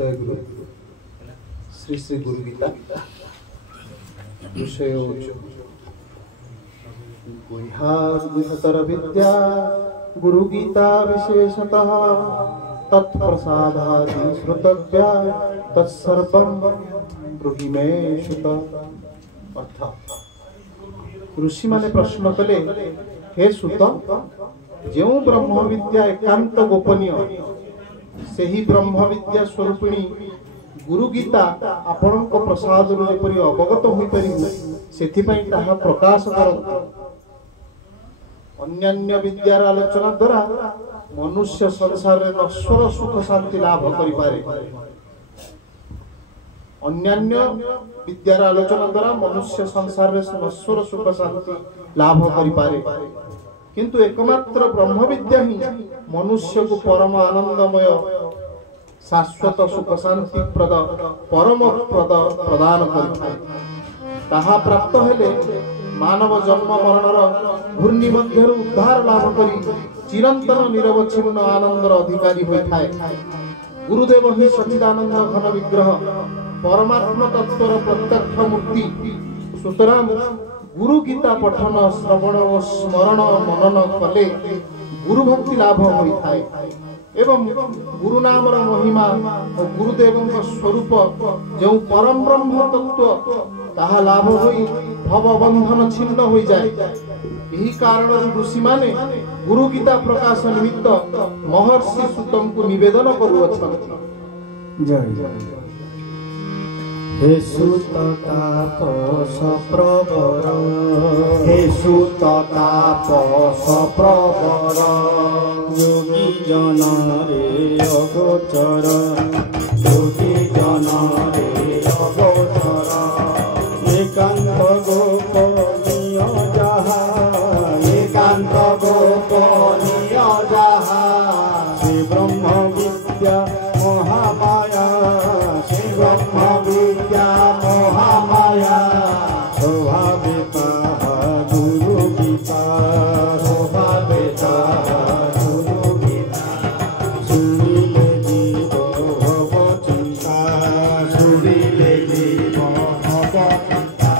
जय गुरु। श्री श्री गुरु गीता विषय गुह्याद्भुतर विद्या गुरु गीता विशेषतः तत्प्रसादादि श्रुतव्या तत्सर्वं ब्रूहि मे श्रुत। अर्थात ऋषि माने प्रश्न कले, हे सुत, जो ब्रह्म विद्या एकांत गोपनीय से ही ब्रह्म विद्या स्वरूपिणी गुरु गीता आपण प्रसाद जेपरी अवगत हो पार प्रकाश कर। अन्यान्य विद्यार आलोचना द्वारा मनुष्य संसार में नश्वर सुख शांति लाभ करिपारे। अन्यान्य विद्यार आलोचना द्वारा मनुष्य संसार में नश्वर सुख शांति लाभ करिपारे, किंतु एकमात्र ब्रह्म विद्या ही मनुष्य को परम आनंदमय शाश्वत सुख शांति प्रद परम प्रद प्रदान करिଥାଏ। ताहा प्राप्त हेले मानव जन्म मरणर घूर्णि मध्यरु उद्धार लाभ करी चिरंतन निरवच्छिन्न आनंदर अधिकारी होइଥାଏ। गुरुदेव ही सच्चिदानंद घन विग्रह परमात्म तत्वर प्रत्यक्ष मूर्ति। सुतरां गुरु गीता पठन श्रवण और स्मरण मनन कले गुरु भक्ति लाभ होइଥାଏ एवं गुरु नामर महिमा और गुरुदेव स्वरूप जो परम ब्रह्म तत्व ताहा लाभ होई भव बंधन छिन्न हो जाए। यही कारण ऋषि माने गुरु गीता प्रकाश निमित्त महर्षि सुतम को निवेदन करुअछन्ति। जय जय। हे सुत तापस प्रवर, हे सुत तापस प्रवर, योगी जन रे अगोचर, योगी जन रे अगोचर, एकांत गोपनीय जहा, एकांत गोपनीय जहा, से ब्रह्म विद्या महामाया, से ब्रह्म विद्या महामाया, स्वभाविता गुरु गीता, स्वभाविता गुरु गीता, सुनिले जीव भव चिंता, सुनिले जीव भव चिंता,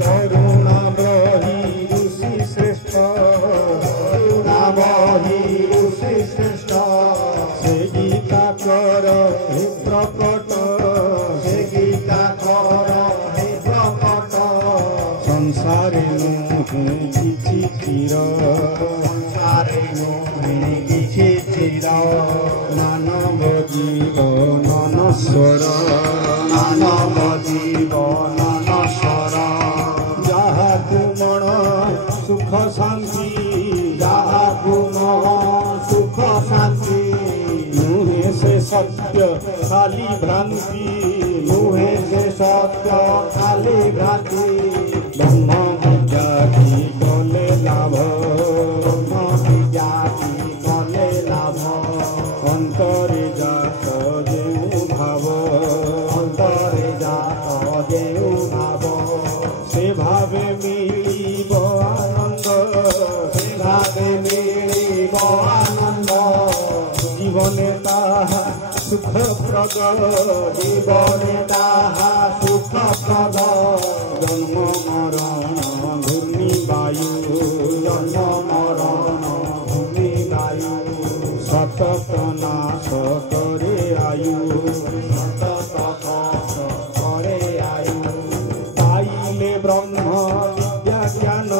करुणा बही ऋषि श्रेष्ठ, करुणा बही ऋषि श्रेष्ठ, से गीता कर हे प्रकट, से गीता कर हे प्रकट, संसारे नुहे किछि चिर, संसारे नुहे किछि चिर, मानव जीवन नश्वर, मानव जीवन नश्वर, जहा तुमण सुख शांति, जहा तुमण सुख शांति, नुहे से सत्य खाली भ्रांति, नुहे से सत्य खाली भ्रांति, ब्रह्म विद्या की कले लाभ, ब्रह्म विद्या की कले लाभ, अंतरे जात जेउ भाव, अंतरे जात जेउ भाव, से भावे मिलिब आनंद, से भावे मिलिब आनंद, जीवने ताहा सुख प्रद, जीवने ताहा सुख प्रद, जन्म मरण घूर्णि वायु, जन्म मरण घूर्णि वायु, सतत नाश करे आयु, सतत नाश करे आयु, पाइले ब्रह्म विद्या ज्ञान,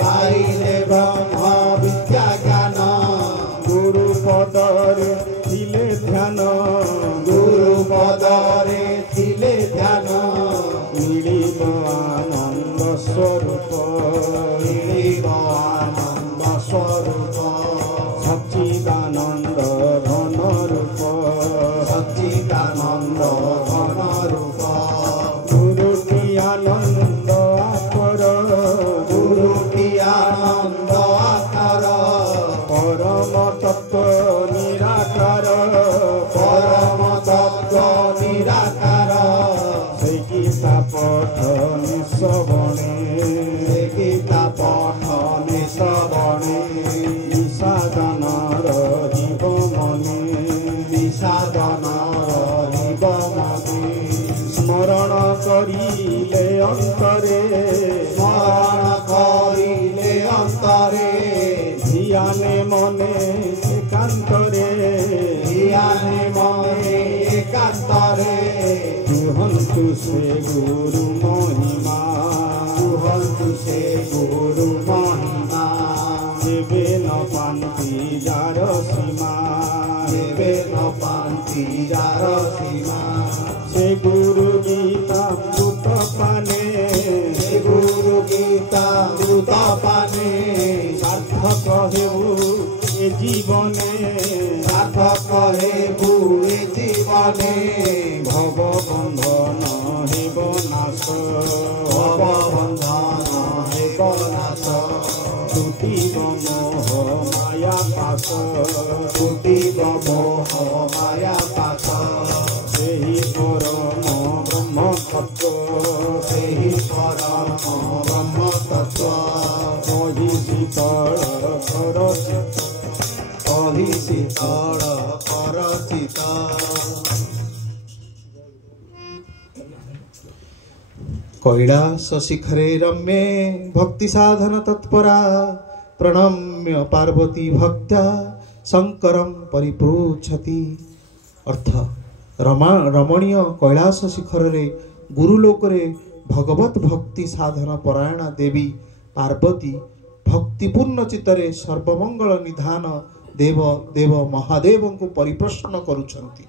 पाइले ब्रह्म विद्या ज्ञान, गुरु पदरे थिले ध्यान, गुरु पदरे थिले ध्यान, मिलिब आनंद स्वरूप, मिलिब आनंद स्वरूप, सच्चिदानंद घन रूप, सच्चिदानंद घन रूप, गुरु की आनंद आकर, गुरु की आनंद आकर, परम तत्व निराकार, परम तत्व निराकार, से गीता पठन श्रवणे, से गीता पठन श्रवणे, निषादन रहिब मने, निषादन करिले अंतरे स्मरण करिले अंतरे ध्याने मने एकांतरे ध्याने मने एकांतरे कुहन्तु से गुरु महिमा कुहन्तु से गुरु महिमा देवे न पान्ति जार सीमा देवे न पान्ति जार सीमा से गुरु गीता अमृत पाने से गुरु गीता अमृत पाने सार्थक हेउ ए जीवने सार्थक हेबु ए जीवने भव बंधन हेब नाश भव बंधन हेब नाश छुटिब मोह माया पाश छुटिब मोह माया पाश सेहि परम ब्रह्म तत्व सेहि परम ब्रह्म तत्व कहि शीतल कर कहि शीतल कर चित कैलास शिखरे रम्ये भक्ति साधन तत्परा प्रणम्य पार्वती भक्त्या शंकरं परिप्रोक्षति। अर्थ रमणीय कैलास शिखर रे गुरुलोक रे भगवत भक्ति साधन परायणा देवी पार्वती भक्तिपूर्ण चित्तरे सर्वमंगल निधान देव देव महादेव को परिप्रश्न करुछंती।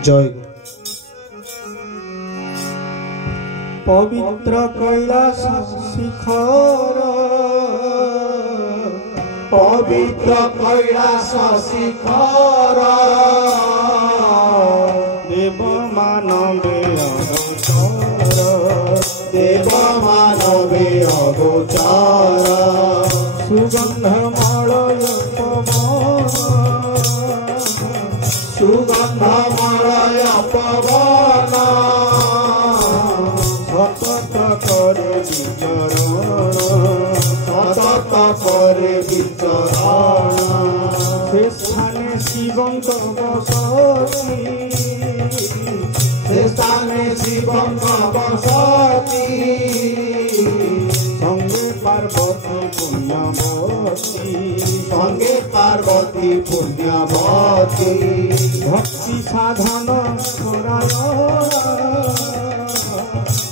जय गुरु। पवित्र कैलास शिखर पवित्र कैलास शिखर देव मानवे अवतार देव मानवे अगोचर सुगंधमलय पवन सुगंधमलय पवन सतत करे विचरण सतत करे विचरण से स्थाने शिवंत बसति से स्थाने शिवं बसति संगे पार्वती पुण्यवती संगे पार्वती पुण्यवती भक्ति साधन परायण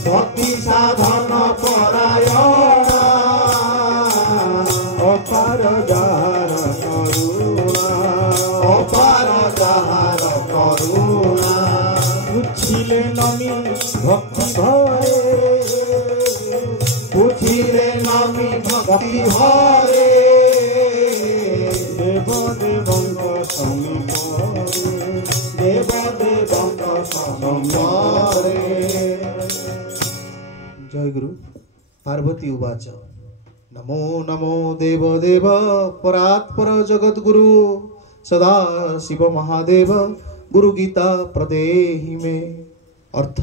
भक्ति साधन परायण अपार जार करुणा अपार जाहार करुणा बुझिले नमी भक्ति भरे बुझिले नमी भक्ति हरे देव देवंग समीपरे देव देवंग समरे। जय गुरु। पार्वती उवाच नमो नमो देव देव परात्पर जगत गुरु सदा शिव महादेव गुरु गीता प्रदेहि मे। अर्थ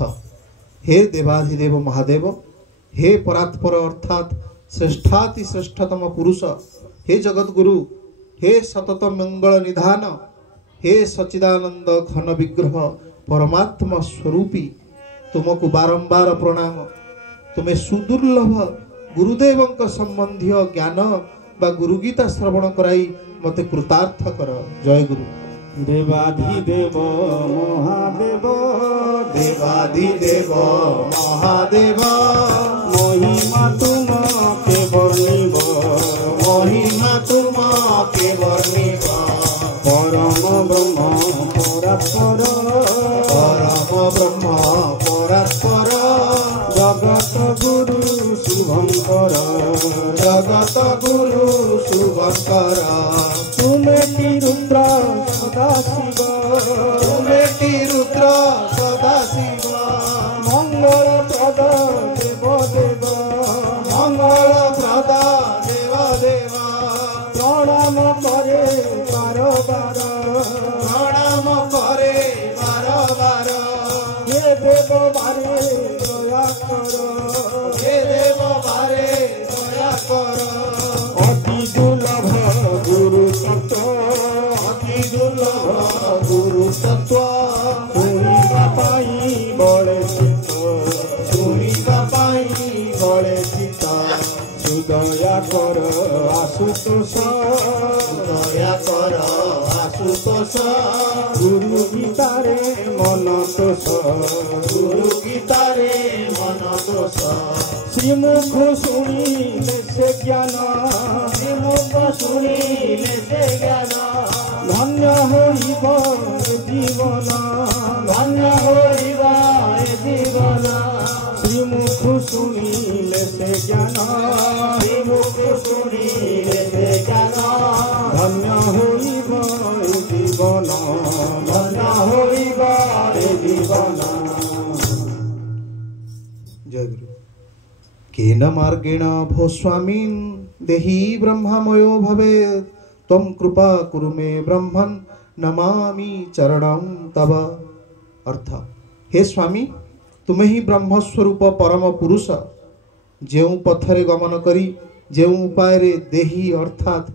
हे देवाधिदेव महादेव हे परात्पर अर्थात श्रेष्ठाति श्रेष्ठतम पुरुष हे जगत गुरु हे सतत मंगल निधान हे सच्चिदानंद घन विग्रह परमात्मा स्वरूपी तुमको बारंबार प्रणाम। तुम्हें सुदुर्लभ गुरुदेवंक संबंधी ज्ञान बा गुरुगीता श्रवण कराई मते कृतार्थ कर। जय गुरु। देवाधिदेव महादेव देवाधिदेव महादेव महिमा तुम के वर्णिब महिमा तुम के वर्णिब परम ब्रह्म परात्पर परम ब्रह्म परात्पर जगत गुरु शुभंकर जगत गुरु शुभंकर तुमेति रुद्र सदाशिव तुमेति रुद्र सदाशिव मंगल प्रद देव देव मंगल प्रद देव देव प्रणाम करे बारबार प्रणाम करे बार बार हे देव बारे दया कर हे देव बारे दया कर अति दुर्लभ गुरु तत्व अति दुर्लभ गुरु तत्व शुणिबा पाई बड़े আশুতোষ দয়া কর আশুতোষ গুরু গীতারে মন দোষ গুরু গীতারে মন দোষ শ্রীমুখ শুনিলে সে জ্ঞান শ্রীমুখ শুনিলে সে জ্ঞান ধন্য হইব জীবন ধন্য হইব এ জীবন শ্রীমুখ শুনিলে সে জ্ঞান শ্রীমুখ শুনিলে সে জ্ঞান ধন্য হইব জীবন ধন্য হইব এ জীবন। জয় গুরু। কেন মার্গেণ ভো স্বামীন দেহি ব্রহ্মমयो ভবেৎ ত্বম কৃপা কুরু মে ব্রহ্মণ নমামি চরণং তব। অর্থ, হে স্বামী, ତୁମେ ହିଁ ବ୍ରହ୍ମସ୍ୱରୂପ ପରମ ପୁରୁଷ। ଯେଉଁ ପଥରେ ଗମନ କରି ଯେଉଁ ଉପାୟରେ ଦେହୀ ଅର୍ଥାତ୍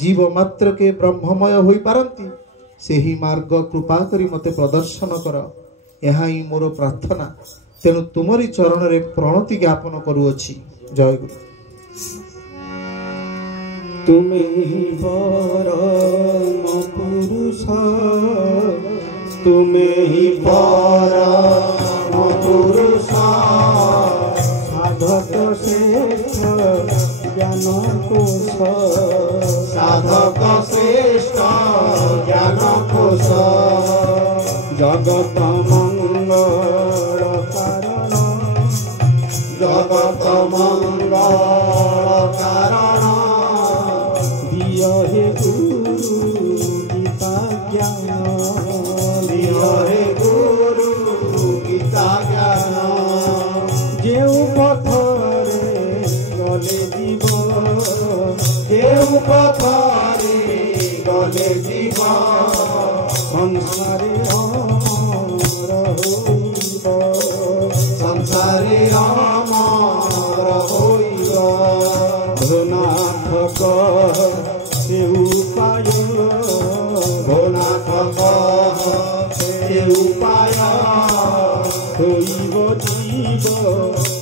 ଜୀବ ମାତ୍ରକେ ବ୍ରହ୍ମମୟ ହୋଇପାରନ୍ତି ସେହି ମାର୍ଗ କୃପା କରି ମୋତେ ପ୍ରଦର୍ଶନ କର। ଏହା ହିଁ ମୋର ପ୍ରାର୍ଥନା। ତେଣୁ ତୁମରି ଚରଣରେ ପ୍ରଣତି ଜ୍ଞାପନ କରୁଅଛି। ଜୟ ଗୁରୁ। ତୁମେ ପରମ ପୁରୁଷ ତୁମେ ପରମ ପୁରୁଷ ସାଧକ ଶ୍ରେଷ୍ଠ ଜ୍ଞାନ କୋଷ ସାଧକ ଶ୍ରେଷ୍ଠ ଜ୍ଞାନ କୋଷ ଜଗତ ମଙ୍ଗଳ କାରଣ ଜଗତ ମଙ୍ଗଳ କାରଣ ଦିଅ ହେ ଗୁରୁ ଗୀତା ଜ୍ଞାନ ଦିଅ ହେ ଗୁରୁ ଗୀତା ଜ୍ଞାନ ଯେଉଁ ପଥରେ ଗଲେ ଯିବ ଯେଉଁ ପଥରେ ଗଲେ ଯିବ ସଂସାରେ ଅମର ହୋଇବ ସଂସାରେ ଅମର ହୋଇବ ଭୋନାଥ କହ ସେ ଉପାୟ ଭୋନାଥ କହ ସେ ଉପାୟ ହୋଇବ ଜୀବ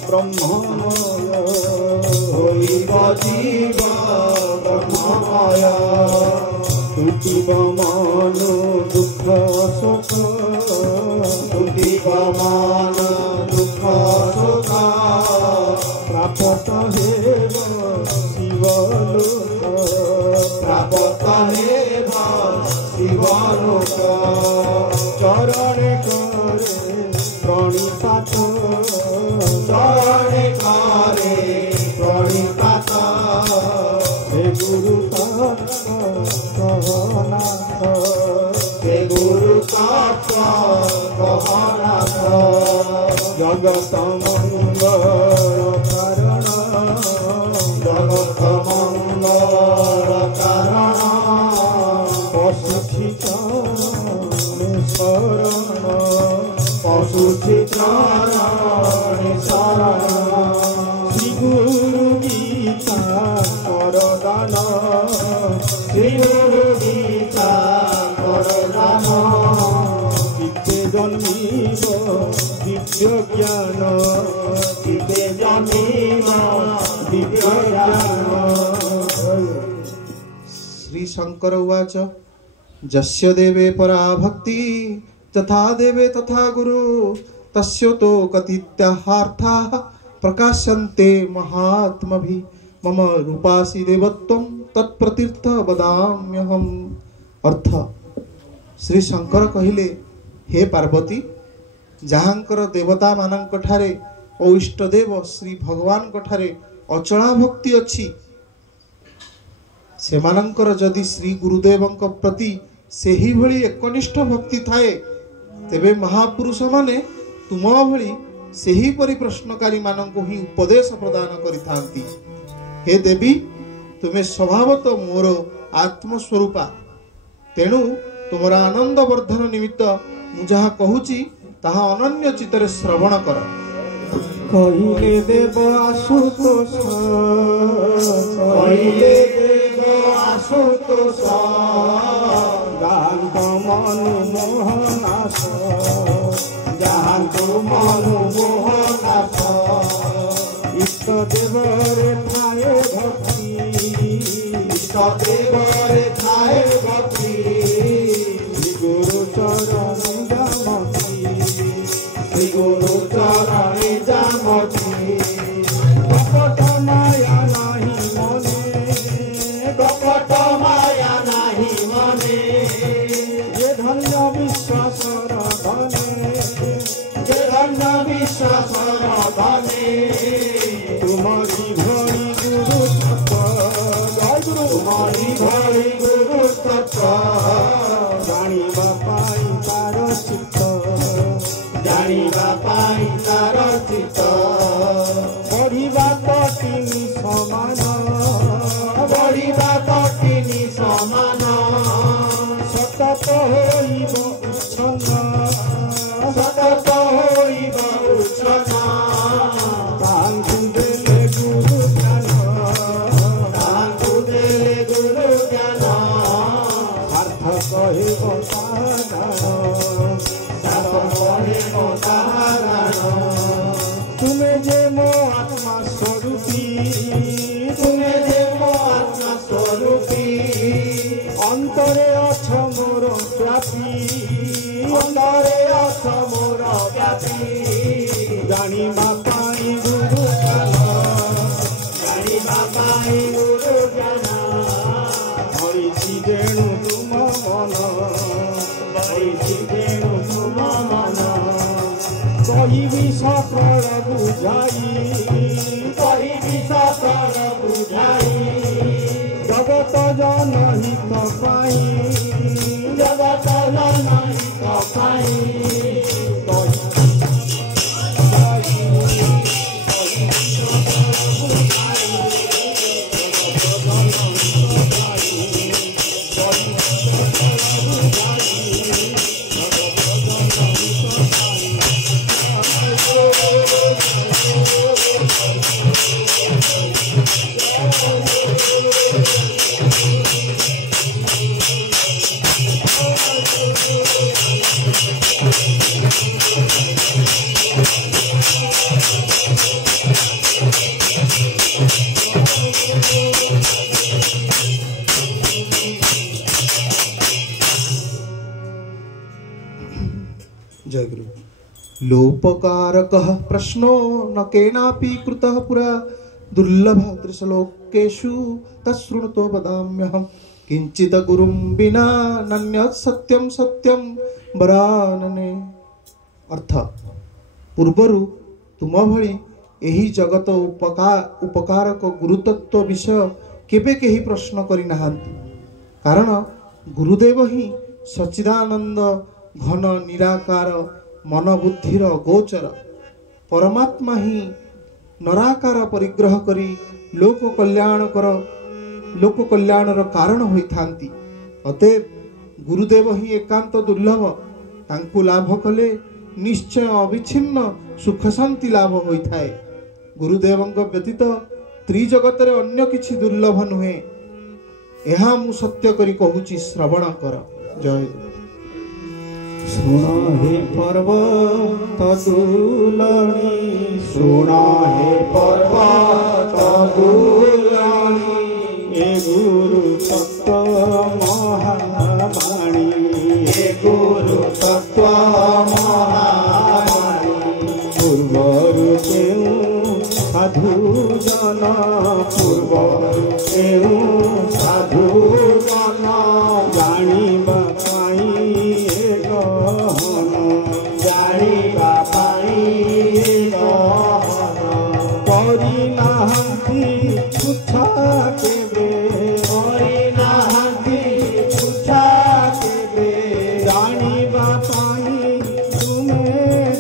ବ୍ରହ୍ମମୟ ହୋଇବ ଜୀବ ବ୍ରହ୍ମମୟ ତୁଟିବ ମନ ଦୁଃଖ ଶୋକ ତୁଟିବ ମନ ଦୁଃଖ ଶୋକ ପ୍ରାପତ ହେବ ଶିବଲୋକ ପ୍ରାପତ ହେବ ଶିବଲୋକ ଚରଣେ କରେ ପ୍ରଣିପାତ ଚରଣେ କରେ ପ୍ରଣିପାତ ହେ ଗୁରୁ କହନାଥ ହେ ଗୁରୁ ତତ୍ତ୍ୱ କହନାଥ ଜଗତ ମଙ୍ଗଳ କାରଣ ଜଗତ ମଙ୍ଗଳ କାରଣ ପଶୁଛି ଚରଣେ ଶରଣ ପଶୁଛି ଚରଣେ ଶରଣ ଶ୍ରୀ ଗୁରୁ ଗୀତା କରଦାନ ଶ୍ରୀ ଗୁରୁ ଗୀତା କରଦାନ ଚିତ୍ତେ ଜନ୍ମିବ ଦିବ୍ୟ ଜ୍ଞାନ ଚିତ୍ତେ ଜନ୍ମିବ ଦିବ୍ୟ ଜ୍ଞାନ। ଶ୍ରୀ ଶଙ୍କର ଉବାଚ ଯସ୍ୟ ଦେବେ ପରା ଭକ୍ତି ଯଥା ଦେବେ ତଥା ଗୁରୁ ତସ୍ୟ ତୋ କତିତ୍ୟାହାର୍ଥାଃ ପ୍ରକାଶ୍ୟନ୍ତେ ମହାତ୍ମଭିଃ ମମ ରୂପାସି ଦେବତ୍ୱଂ ତତ୍ପ୍ରତୀର୍ଥ ବଦାମ୍ୟହମ୍। ଅର୍ଥ, ଶ୍ରୀ ଶଙ୍କର କହିଲେ, ହେ ପାର୍ବତୀ, ଯାହାଙ୍କର ଦେବତାମାନଙ୍କ ଠାରେ ଓ ଇଷ୍ଟଦେବ ଶ୍ରୀ ଭଗବାନଙ୍କ ଠାରେ ଅଚଳା ଭକ୍ତି ଅଛି, ସେମାନଙ୍କର ଯଦି ଶ୍ରୀ ଗୁରୁଦେବଙ୍କ ପ୍ରତି ସେହିଭଳି ଏକନିଷ୍ଠ ଭକ୍ତି ଥାଏ, ତେବେ ମହାପୁରୁଷମାନେ ତୁମ ଭଳି ସେହିପରି ପ୍ରଶ୍ନକାରୀମାନଙ୍କୁ ହିଁ ଉପଦେଶ ପ୍ରଦାନ କରିଥାନ୍ତି। ହେ ଦେବୀ, ତୁମେ ସ୍ୱଭାବତଃ ମୋର ଆତ୍ମସ୍ୱରୂପା। ତେଣୁ ତୁମର ଆନନ୍ଦ ବର୍ଦ୍ଧନ ନିମିତ୍ତ ମୁଁ ଯାହା କହୁଛି ତାହା ଅନନ୍ୟ ଚିତ୍ତରେ ଶ୍ରବଣ କର। କହିଲେ ଦେବ ଆଶୁତୋଷ କହିଲେ ଦେବ ଆଶୁତୋଷ ଯାହାଙ୍କ ମନୁ ମୋହନାଶ ଯାହାଙ୍କୁ ମନୁ ମୋହନାଥ ଇଷ୍ଟ ଦେବରେ ଥାଏ ଭକ୍ତି ସଦେବରେ ଥାଏ ଗତି ଶ୍ରୀ ଗୁରୁ ଚରଣେ ଯାମତି ଶ୍ରୀ ଗୁରୁ ଚରଣେ ଯାମତି କପଟ ମାୟା ନାହିଁ ମନେ କପଟ ମାୟା ନାହିଁ ମନେ ଯେ ଧନ୍ୟ ବିଶ୍ୱାସର ଧନେ ଯେ ଧନ୍ୟ ବିଶ୍ୱାସର ଧନେ ତୁମରି ଭଳି ଗୁରୁ ସତ ଜୟ ଗୁରୁ ତୁମରି ଭଳି ଗୁରୁ ତତ୍ଵ ଜାଣିବା ପାଇଁ ତାର ଚିତ୍ତ ଜାଣିବା ପାଇଁ ତାର ଚିତ୍ତ ପଢ଼ିବା ତ ତିନି ସମାନ ବଢ଼ିବା କଠିନି ସମାନ ସତତ ହୋଇବ ଉଚ୍ଛନ୍ନ ସତତ ହୋଇବ ଉଚ୍ଛନ୍ନ ତାଙ୍କୁ ଦେଲେ ଗୁରୁ ଜ୍ଞାନ ତାଙ୍କୁ ଦେଲେ ଗୁରୁ ଜ୍ଞାନ ସାର୍ଥକ ହେବ ତାହାର ସାର୍ଥକ ହେବ ତାହାର ତୁମେ ଯେ ମୋ ଆତ୍ମା ସ୍ୱରୂପୀ ତୁମେ ଯେ ମୋ ଆତ୍ମା ସ୍ୱରୂପୀ ଅନ୍ତରେ ଅଛ ମୋର ବ୍ୟାପୀ ଅନ୍ତରେ ଅଛ ମୋର ବ୍ୟାପୀ ଜାଣିବା ପାଇଁ ଗୁରୁ ଜ୍ଞାନ ଜାଣିବା ପାଇଁ ଗୁରୁ ଜ୍ଞାନ ଧରିଛି ଯେଣୁ ତୁମ ମନ ଧରିଛି ଯେଣୁ ତୁମ ମନ କହିବି ସକଳ ବୁଝାଇ କହିବି ସକଳ ବୁଝାଇ ଜଗତ ଜନହିତ ପାଇଁ ଜଗତ ଜନହିତ ପାଇଁ जय गुरु लोपकारकः प्रश्नो न केनापि कृतः पुरा दुर्लभदृशलोकेषु तच्छृणुतो वदाम्यहम् किंचित गुरुं विना नन्यत् सत्यं सत्यं वरानने अर्थ पूर्वरु तुम भली एही जगत उपकारक गुरुतत्व विषय केबे केही प्रश्न करि नाहांती कारण गुरुदेव ही सच्चिदानंद घन निराकार मन बुद्धिर गोचर परमात्मा ही नराकार परिग्रह करी लोक कल्याणर कारण होइथांती अतएव गुरुदेव ही एकांत दुर्लभ तांकु लाभ कले निश्चय अविच्छिन्न सुख शांति लाभ होइथाए गुरुदेवंक व्यतीत त्रिजगत रे अन्य किछि दुर्लभ नुहे एहा मु सत्य करी कहूची श्रवण कर जय सुन हे पर्वत दुलणी सुन हे पर्वत दुलणी ए गुरु तत्व महावाणी हे गुरु तत्व महावाणी पूर्वरु केउ साधु जन पूर्वरु केउ साधु जन जानिबा पाई गहन जानिबा पाई गहन परिनाहंती तुच्छा केबे परिनाहंती तुच्छा केबे जानिबा पाई तुमे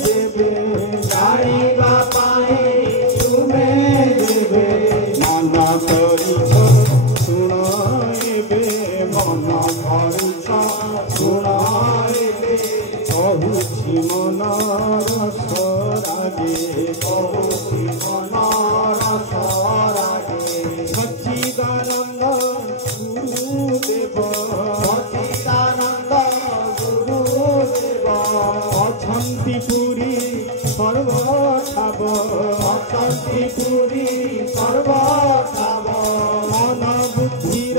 देबे जानिबा पाई तुमे देबे मन करिछ सुन एबे मन करिछ सुन एबे कहुछि मन रस रागे कहुछि मन रस रागे सच्चिदानंद गुरुदेव सच्चिदानंद गुरुदेव अछन्ति पुरी सर्वठाव अछन्ति पुरी सर्वठाव मन बुद्धिर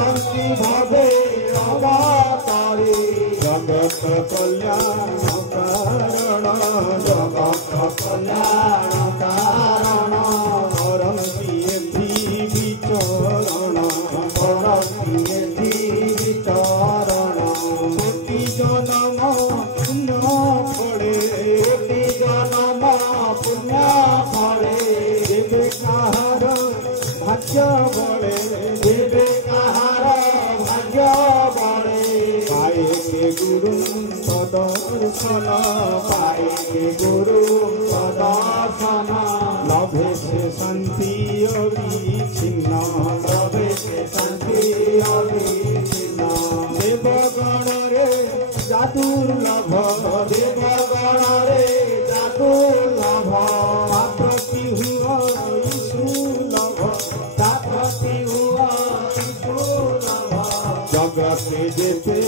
बसंती भवे अवतारे जगत कल्याण कारण जगत कल्याण कारण करंती एथि विचरण करंती एथि विचरण कोटि जन्म पुण्य फले कोटि जन्म पुण्य फले देवे काहार भाग्य बले देवे काहार भाग्य बले पाए के गुरु सदर्शन पाए के गुरु सदर्शन लभे से शांति अविच्छिन्न लभे से शांति अविच्छिन्न देवगण रे जादुर्लभ देवगण रे जादुर्लभ प्रति हुआ सुलभ प्रति हुआ सुलभ जगते जेते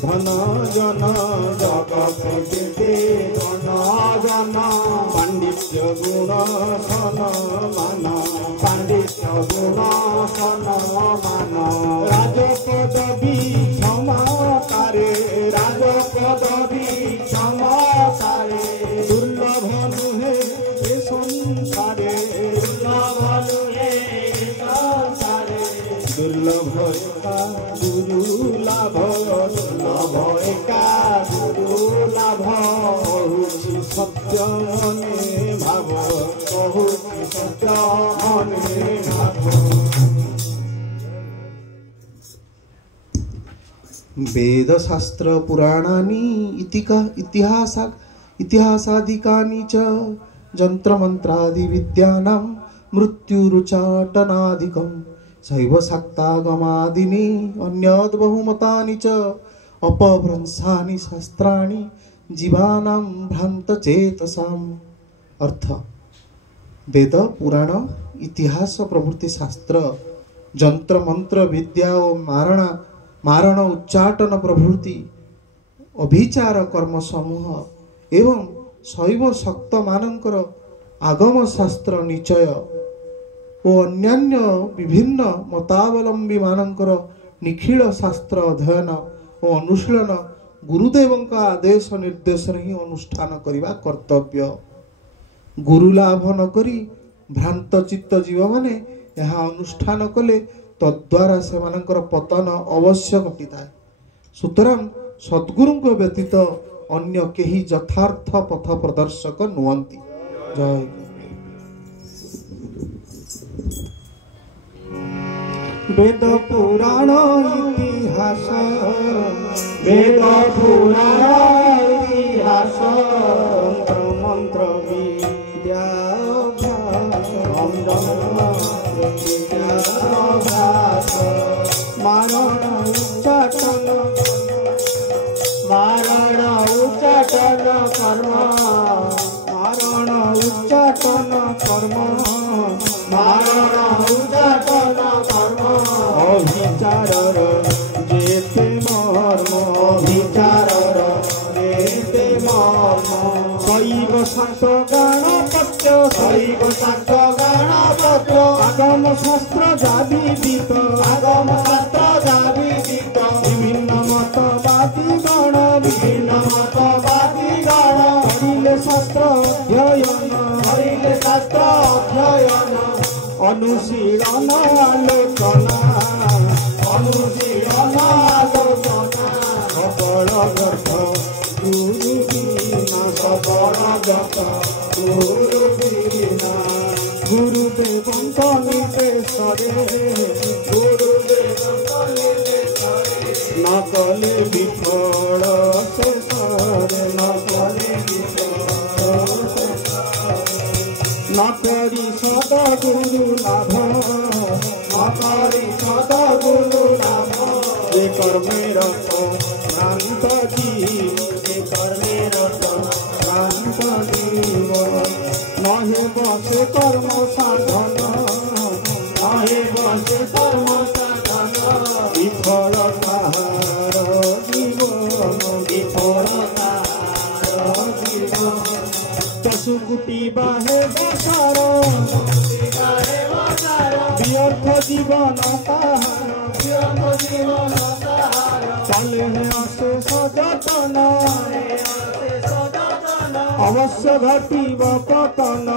धन जन जगते जेते धन जन पांडित्य गुण सन मान पांडित्य गुण सन मान राजपदवी क्षमतारे राजपदवी क्षमतारे दुर्लभ नुहे ए संसारे दुर्लभ नुहे संसारे दुर्लभ एका गुरु लाभ दुर्लभ एका गुरु लाभ बहुची सत्य मने भाव बहुची सत्य मने भाव वेद शास्त्र पुराणानि इतिहासादिकानि च जन्त्रमन्त्रादि विद्यानां मृत्युरुचाटनादिकं शैव शाक्तागमादीनि अन्यद् बहुमतानि च अपभ्रंशानि शास्त्राणि जीवानां भ्रान्तचेतसाम्। अर्थ वेद पुराण इतिहास प्रभृति शास्त्र जंत्र मंत्र विद्या और मारण उच्चाटन प्रभृति अभिचार कर्म समूह एवं शैव शक्त मानकर आगम शास्त्र निश्चय और अन्यान्य विभिन्न मतावलंबी मानकर निखिल शास्त्र अध्ययन और अनुशीलन गुरुदेव का आदेश निर्देश ही अनुष्ठान करने कर्तव्य। गुरु लाभ न करी भ्रांत चित्त जीव माने यह अनुष्ठान कले तद्वारा से मानकर पतन अवश्य घटी था। सुतरां सद्गुरु व्यतीत अन्य केही यथार्थ पथ प्रदर्शक नुहंती। जय वेद पुराण इतिहास वेद पुराण इतिहास मंत्र विद्याभ्यास विद्याभ्यास मारण उच्चाटन कर्म मारण उच्चाटन कर्म मारण उच्चाटन कर्म अभिचारर जेते मर्म अभिचारर जेते मर्म शैव शाक्त गणपत्य शैव शाक्त गणपत्य आगम शास्त्र जाविदित आगम शास्त्र जाविदित विभिन्न मतवादी गण विभिन्न मतवादी गण करिले शास्त्र अध्ययन अनुशीलन आलोचना सबल गत गुरु बिना सबल गत गुरु बिना गुरुदेव निर्देशरे न कले विफल शेषरे न कले न करी सदगुरु लाभ न करी सदगुरु लाभ जे कर्मे रत भ्रांत जीव जे कर्मे रत भ्रांत जीव नहे बसे कर्म साधन नहे बसे कर्म साधन विफल ताहार जीवन विफल ताहार जीवन चसुकुटी बाहे बसार व्यर्थ জীবন তাহার চলে অশেষ যতন অবশ্য ঘটিব পতন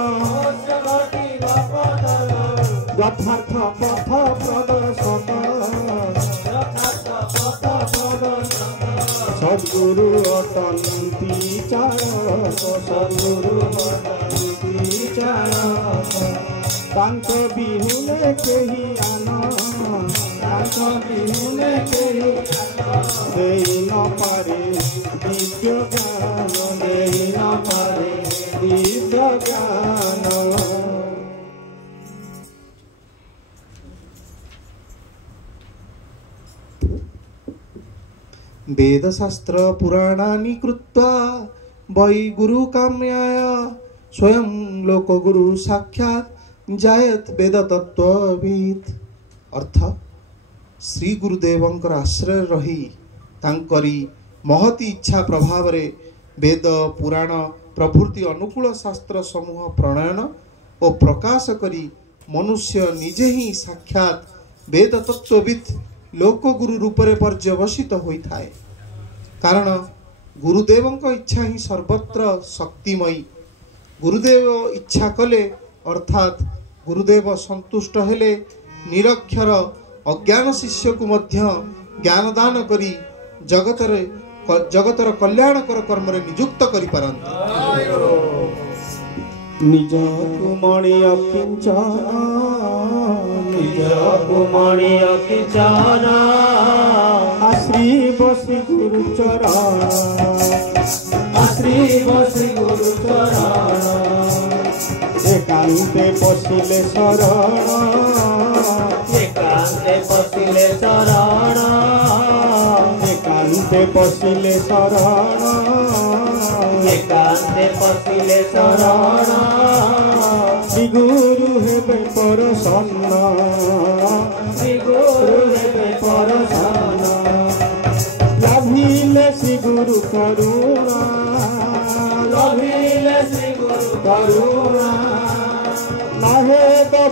যথার্থ পথ প্রদর্শন সদ্গুরু অতন্তি চারক সদ্গুরু অতন্তি চারক তাঙ্ক বিহুনে কেহি আন তাঙ্ক বিহুনে কেহি দেই ন পারে দিব্য জ্ঞান দেই ন পারে দিব্য জ্ঞান। वेदशास्त्र पुराणानि कृत्वा वै गुरु काम्याय स्वयं लोकगुरु साक्षात जायत वेद तत्वविद। अर्थ श्री गुरुदेवंकर आश्रय रही तांकरी महती इच्छा प्रभाव रे वेद पुराण प्रभृति अनुकूल शास्त्र समूह प्रणयन और प्रकाश करी मनुष्य निजे ही साक्षात वेद तत्वविद लोकगुरु रूपरे पर्यवसित होता है। कारण गुरुदेवंक इच्छा ही सर्वत्र शक्तिमयी। गुरुदेव इच्छा कले अर्थात गुरुदेव संतुष्ट हेले निरक्षर अज्ञान शिष्य को मध्य ज्ञान दान करी जगतर कल्याणकर कर्म रे नियुक्त करि पारंती। निज कुमणि अकिंचन निज कुमणि अकिंचन आश्री बसी गुरु चरण आश्री बसी गुरु चरण एकांते पशिले शरण एकांते पशिले शरण एकांते पशिले शरण एकांते पशिले शरण श्री गुरु हेबे परसन्न श्री गुरु हेबे परसन्न लभिले श्री गुरु करुणा लभिले श्री गुरु करुणा नहे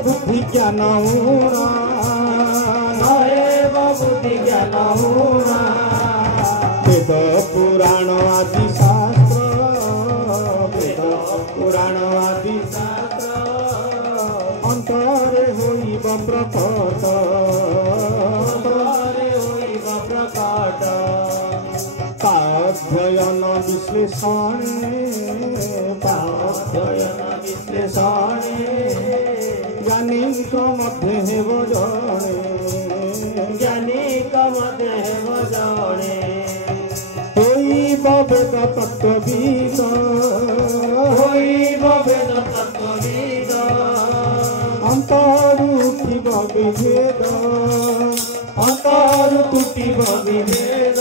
बुद्धि ज्ञान नहे बुद्धि ज्ञान वेद पुराण आदि पुराण आदि शास्त्र अंतरे होइब प्रकट अंतरे होइब प्रकट पाध्ययन विश्लेषण ज्ञानीक मध्य हेब जणे ज्ञानीक मध्य हेब जणे होइब वेद तत्वविद होइब वेद तत्वविद अंतर उठिब विभेद अंतर टूटिब विभेद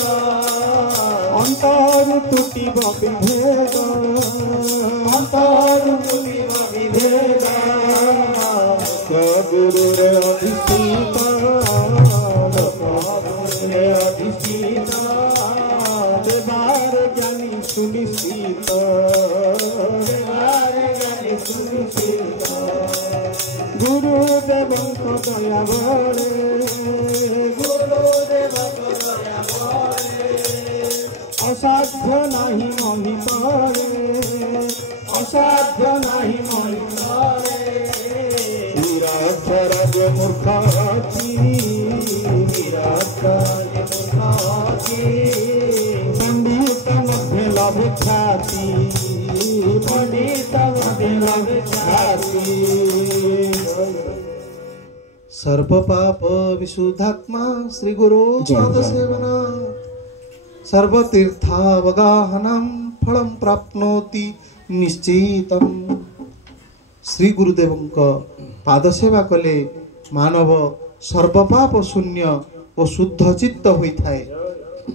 अंतर टूटिब विभेद अंतर टूटिब विभेद गुरु रे अधिष्ठित गुरु रे अधिष्ठित देवार ज्ञानी सुनिश्चित देवार ज्ञानी सुनिश्चित गुरुदेवंक दया बड़े गुरुदेवंक दया बड़े असाध्य नाही महितरे असाध्य नाही महितरे निराक्षर जे मूर्ख अछि निराक्षर जे मूर्ख अछि पंडित मध्य लाभ ख्याति पंडित मध्य लाभ ख्याति सर्वपाप विशुद्धात्मा श्री गुरु पद सेवना सर्वतीर्थावगाहनं फलं प्राप्नोति निश्चितम। श्री गुरुदेवंक पाद सेवा कले मानव सर्वपाप शून्य और शुद्ध चित्त होता है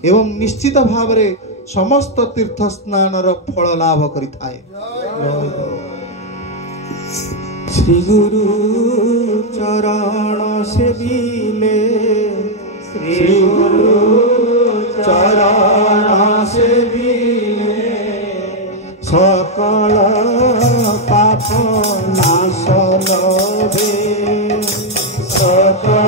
एवं निश्चित भाव रे समस्त तीर्थ स्नान फल लाभ करिथाए। श्री गुरु चरण सेविले श्री गुरु चरण सेविले सकल पाप नाश लभे सकल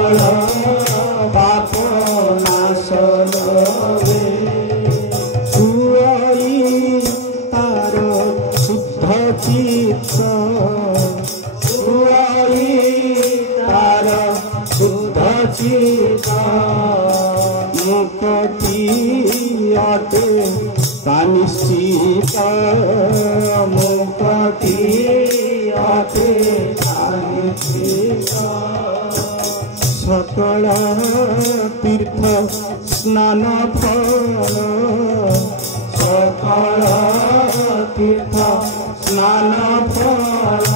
निश्चित मुक्ति अटे ता निश्चित मुक्ति अटे ता निश्चित सकल तीर्थ स्नान फल सकल तीर्थ स्नान फल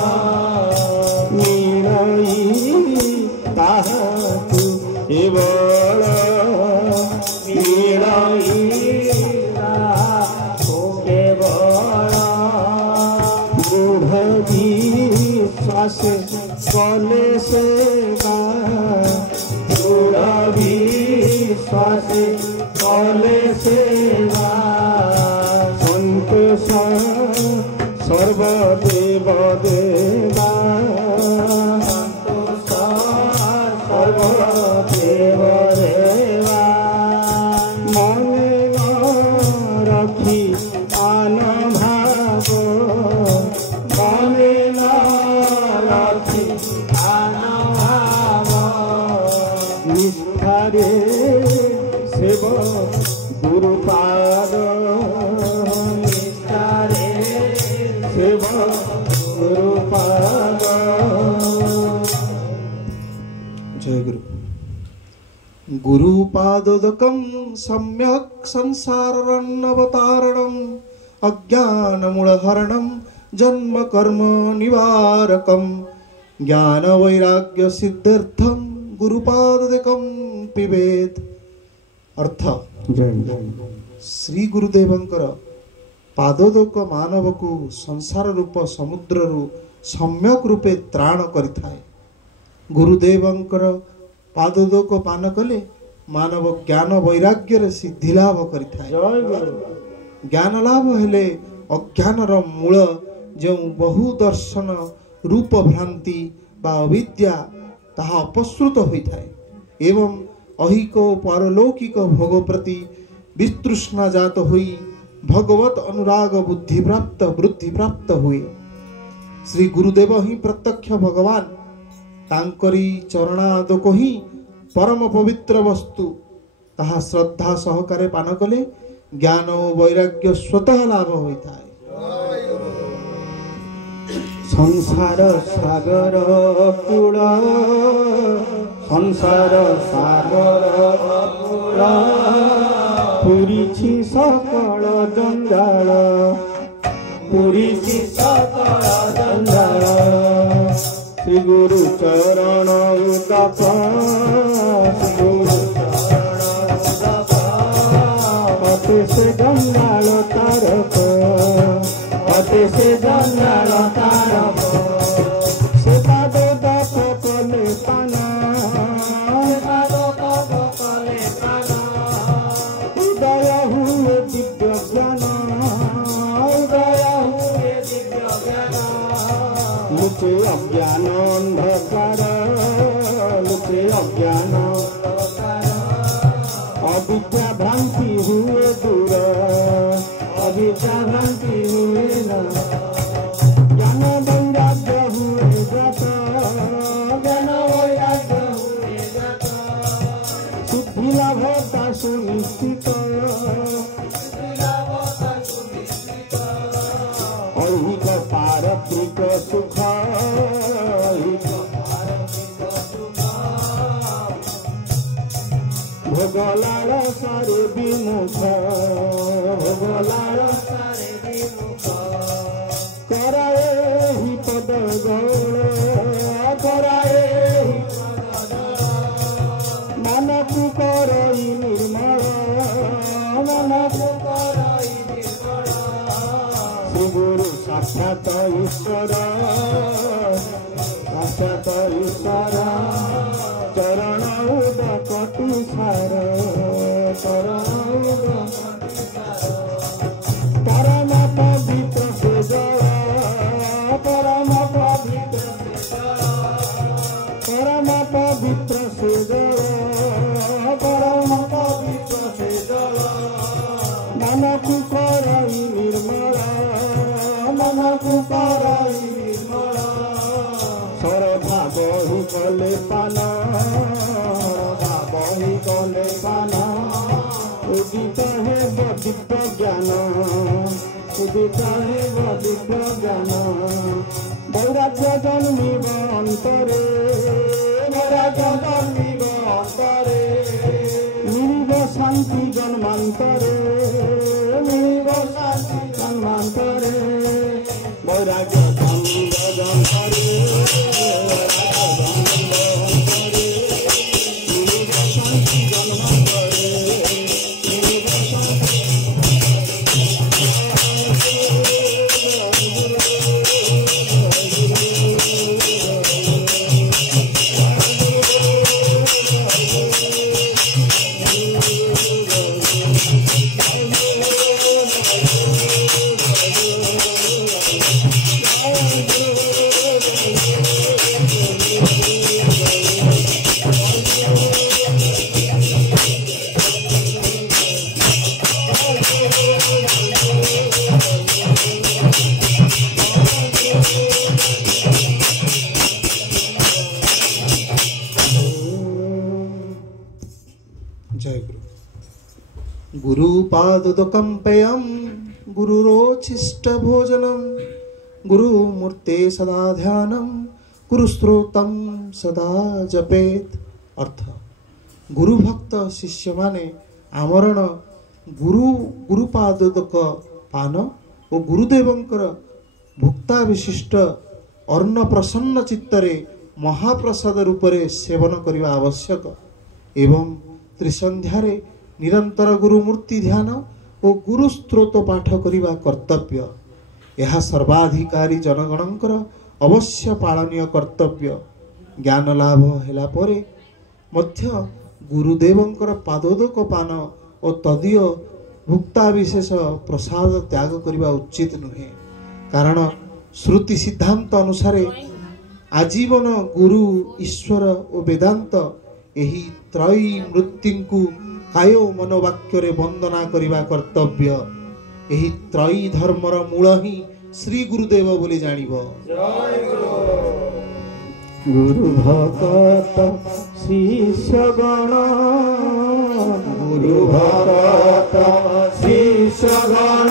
मिलई ताहाकु केवल मिलई ताहाकु केवल दृढ़ विश्वास कले सेवा दृढ़ विश्वास कले सेवा संतोष सर्वदेव देवा संतोष सर्वदेव देवा मने न रखी आन भाव मने न रखी आन भाव निष्ठारे सेव गुरुपाद निष्ठारे सेव गुरुपाद। जय गुरु। गुरुपादोदकं सम्यक् संसाररन्नवतारणम् अज्ञानमूलहरणं जन्म कर्म निवारकं ज्ञान वैराग्य सिद्ध्यर्थं गुरुपादोदकं पिबेत। अर्थ श्री गुरुदेवंकर पादोदक मानव को संसार रूप समुद्र सम्यक रूपे त्राण करिथाए। गुरुदेवंकर पादोदक पान कले मानव ज्ञान वैराग्य सिद्धि लाभ करिथाए। ज्ञान लाभ हेले अज्ञानर मूल जो बहु दर्शन रूप भ्रांति बा अविद्या ताहा अपसृत होइथाए एवं अहिक पारलौकिक भोग प्रति वितृष्णा जात हुई भगवत अनुराग बुद्धि प्राप्त वृद्धि प्राप्त हुए। श्री गुरुदेव ही प्रत्यक्ष भगवान तांकरी चरणादक ही परम पवित्र वस्तु ताहा श्रद्धा सहकारे पान कले ज्ञान और वैराग्य स्वतः लाभ होता है। संसार सागर कूल संसार सागर कूल पुरीछि सकल जंजाल पुरीछि सकल जंजाल श्री गुरु चरण उदक गुरु चरण उदक अति से जंजाल तारक अति से जंजाल तारक से पादो दक कले पाना से पादो दक कले पाना उदय हुए दिव्य ज्ञान उदय हुए दिव्य ज्ञान लुचे अज्ञान अंधकार लुचे अज्ञान अविद्या भ्रांति हुए दूर अविद्या भ्रांति हुए न ज्ञान वैराग्य हुए जात ज्ञान वैराग्य हुए जात सिद्धि लाभता सुनिश्चित ऐहिक पारत्रिक सुख भोगलाल सारे विमुख भोगलाल सारे विमुख कराए ही पद गौर कराए ही पद मनकु करई निर्मल मनकु करई निर्मल श्री गुरु साक्षात ईश्वर साक्षात ईश्वर चरण उदक तुषार चरण उदक परम पवित्र से जल परम पवित्र से जल परम पवित्र से जल परम पवित्र से जल मनकु करई निर्मल मनकु करई निर्मल सरधा बहु कले पान বিকাহিব দিব্য জ্ঞান বৈরাগ্য জন্মিব অন্তরে বৈরাগ্য জন্মিব অন্তরে মিলিব শান্তি জন্মান্তরে মিলিব শান্তি জন্মান্তরে বৈরাগ্য জন্মিব অন্তরে মিলিব শান্তি জন্মান্তরে মিলিব শান্তি जय गुरु गुरुपादुदकं पेयं गुरुरोचिष्ट भोजनं गुरुमूर्ते सदा ध्यानं गुरुस्त्रोतं सदा जपेत। अर्थ गुरु भक्त शिष्य माने आमरण गुरुपादुदक पान और गुरुदेवंकर भुक्ता विशिष्ट अर्ण प्रसन्न चित्तरे महाप्रसाद रूपरे सेवन करने आवश्यक एवं त्रिसंध्यारे निरंतर गुरुमूर्ति ध्यान और गुरुस्त्रोत पाठ करने कर्तव्य। यह सर्वाधिकारी जनगणंकर अवश्य पालनीय कर्तव्य। ज्ञान लाभ होला परे मध्य गुरुदेवंकर पादोदक पान और तदीय भुक्ता विशेष प्रसाद त्याग करने उचित नुहे, कारण श्रुति सिद्धांत अनुसार आजीवन गुरु ईश्वर और वेदांत एही त्रयी मृत्युंकु काय मनोवाक्य वंदना करने कर्तव्य। एही त्रयी धर्मर मूल ही श्री गुरुदेव बोली जानिब। गुरु भक्त शिष्य गण गुरु भक्त शिष्य गण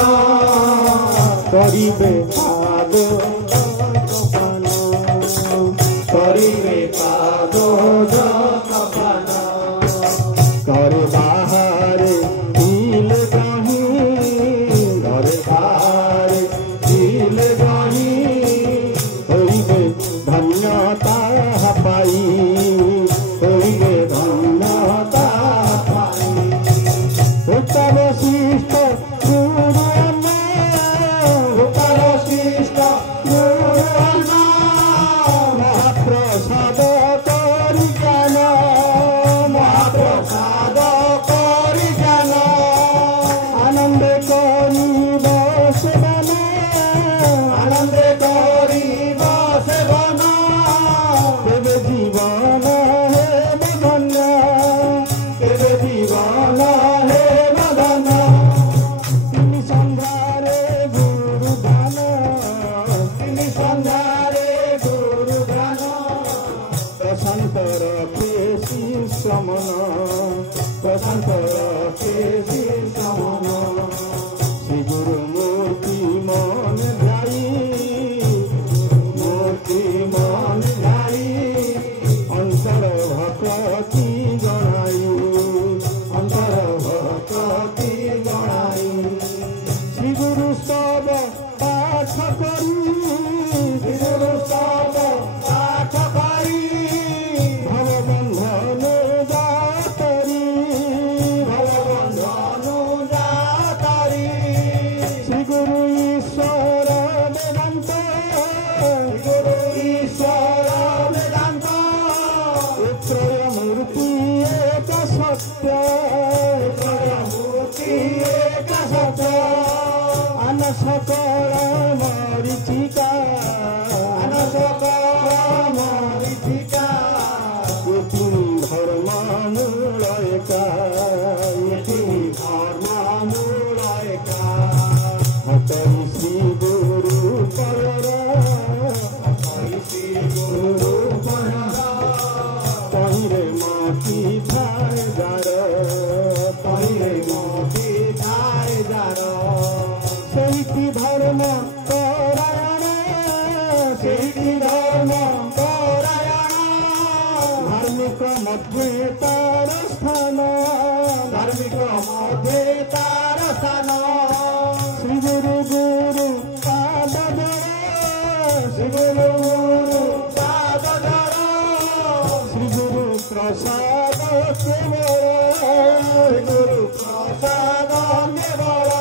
करिबे पाद करिबे पाद जपन करे बाहरे दिल गही करे बाहरे दिल गही होइबे धन्यता पाई होइबे धन्यता पाई उत्तर शिष्ट गुरु उत्तर शिष्ट गुरु महाप्रसाद करि ज्ञान महाप्रसाद करि ज्ञान आनंद करि बसवन आनंद करि बसवन तेरे जीवन हे धन्य तेरे जीवन हे धन्य तीन संध्यारे गुरु ध्यान तीन संध्यारे गुरु ध्यान प्रशांत रखे शिष्य मन प्रशांत रखे शिष्य मन श्री गुरु मूर्ति मन ध्याई मूर्ति मन ध्याई अंतर भक्ति जनाई अंतर भक्ति जनाई श्री गुरु स्तव पाठ करी श्री गुरु स्तव पाठ करी भवबंधन जातरी भवबंधन जातरी श्री गुरु ईश्वर वेदांत श्री गुरु ईश्वर वेदांत त्रय मूर्ति एक सत्य त्रय मूर्ति एक सत्य अन सकल मरीचिका अन सकल मरीचिका धर्मानुलयका धर्मानुलयका हतई श्री गुरु परा हतई श्री गुरु परा तहिरे माटी ठाए जार तहिरे माटी ठाए जार सेहिति धर्म मध्ये तार स्थान धार्मिक मध्ये तार स्थान श्री गुरु गुरु पाद श्री गुरु गुरु पाद श्री गुरु प्रसाद केवल गुरु प्रसाद केवल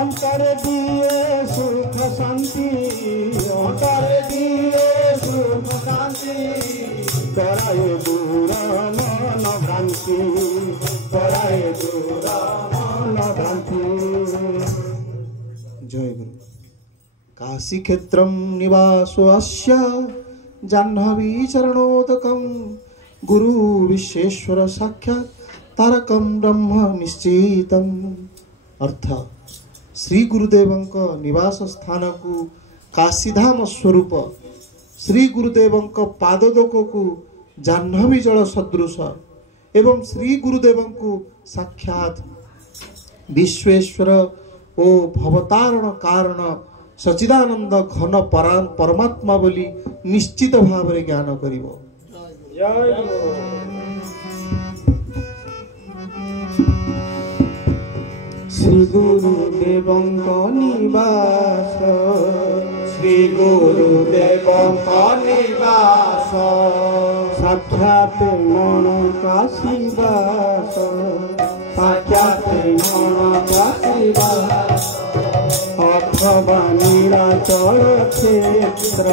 अंतर दिए सुख शांति अंतर दिए सुख शांति कराए दूर मन भ्रांति कराए दूर मन भ्रांति। जय गुरु। काशी क्षेत्रम निवासो अस्य जाह्नवी चरणोदकम गुरु विश्वेश्वर साक्षात तारकम ब्रह्म निश्चितम। अर्थ श्री गुरुदेवंक निवास स्थान को काशीधाम स्वरूप श्री गुरुदेवंक पादोदक को जाह्नवी जल सदृश एवं श्री गुरुदेवंक साक्षात विश्वेश्वर ओ भवतारण कारण सचिदानंद घन परमात्मा बोली निश्चित भाव में ज्ञान करिवो। श्री गुरुदेवंक निवास श्री गुरुदेवंक निवास साक्षात मन काशीवास साक्षात मन काशीवास अथवा नीलाचल क्षेत्र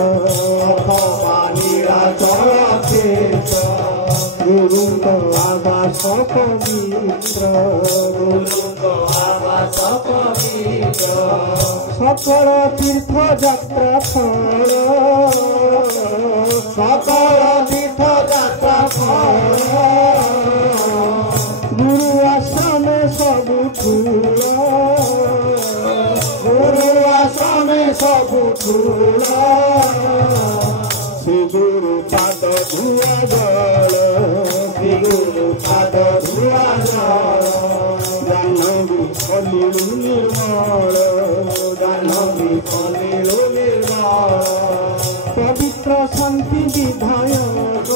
अथवा नीलाचल क्षेत्र गुरुंक आवास पवित्र गुरुंक आवास पवित्र सकल तीर्थ यात्रा फल सकल तीर्थ यात्रा फल गुरु आश्रम सबु ठूल गुरु आश्रम सबु ठूल श्री गुरु पाद धुआ जल श्री गुरु पाद धुआ जल जाह्नवी फलिलु निर्मल जाह्नवी फलिलु निर्मल पवित्र शांति विधायक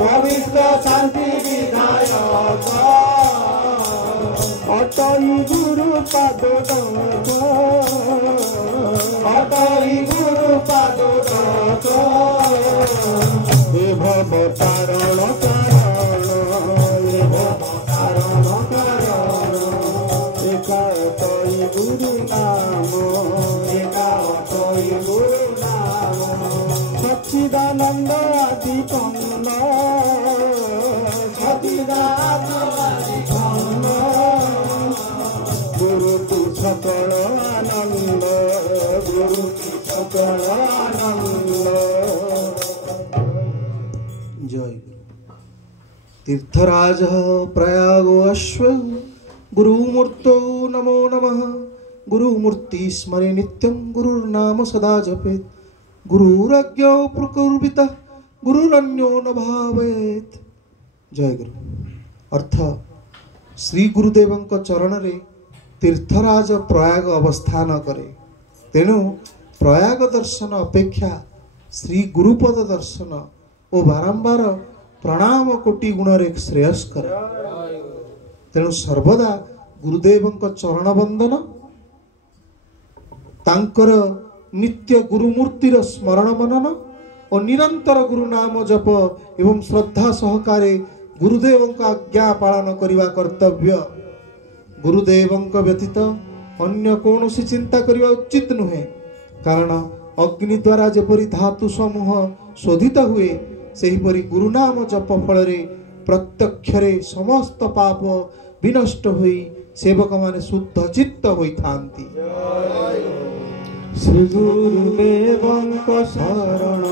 पवित्र शांति विधायक अटई गुरु पाद अटई गुरु पाद हे भवतारण कारण हे भवतारण कारण एकातई गुरु नाम एकातई गुरु नाम सच्चिदानंद आदि कन्न सच्चिदानंद आदि कन्न गुरु तु सकल आनंद गुरु तु सकल आनंद। जय तीर्थराज प्रयागो अश्व गुरुमूर्तो नमो नमः गुरुमूर्ति स्मरे नित्यं गुरुर्नाम सदा जपेत् गुरुरज्ञो प्रकुर्वितः गुरुरन्यो न भावेत्। जय गुरु। अर्थ श्री गुरुदेवंक चरण रे तीर्थराज प्रयाग अवस्थान करे तेणु प्रयाग दर्शन अपेक्षा श्री गुरुपद दर्शन ओ बारंबार प्रणाम कोटि गुण रे श्रेयस्कर। तेणु सर्वदा गुरुदेवंक चरण वंदन तांकर नित्य गुरुमूर्तिर स्मरण मनन और निरंतर गुरुनाम जप एवं श्रद्धा सहकारे गुरुदेवंक आज्ञा पालन करिवा कर्तव्य। गुरुदेवंक व्यतीत अन्य कौनसी चिंता करिवा उचित नुहे कारण अग्नि द्वारा जेपरि धातु समूह शोधित हुए सेहिपरि गुरुनाम जप फल प्रत्यक्षरे समस्त पाप विनष्ट होई सेवक माने शुद्ध चित्त होइथांती। श्री गुरुदेवंक शरण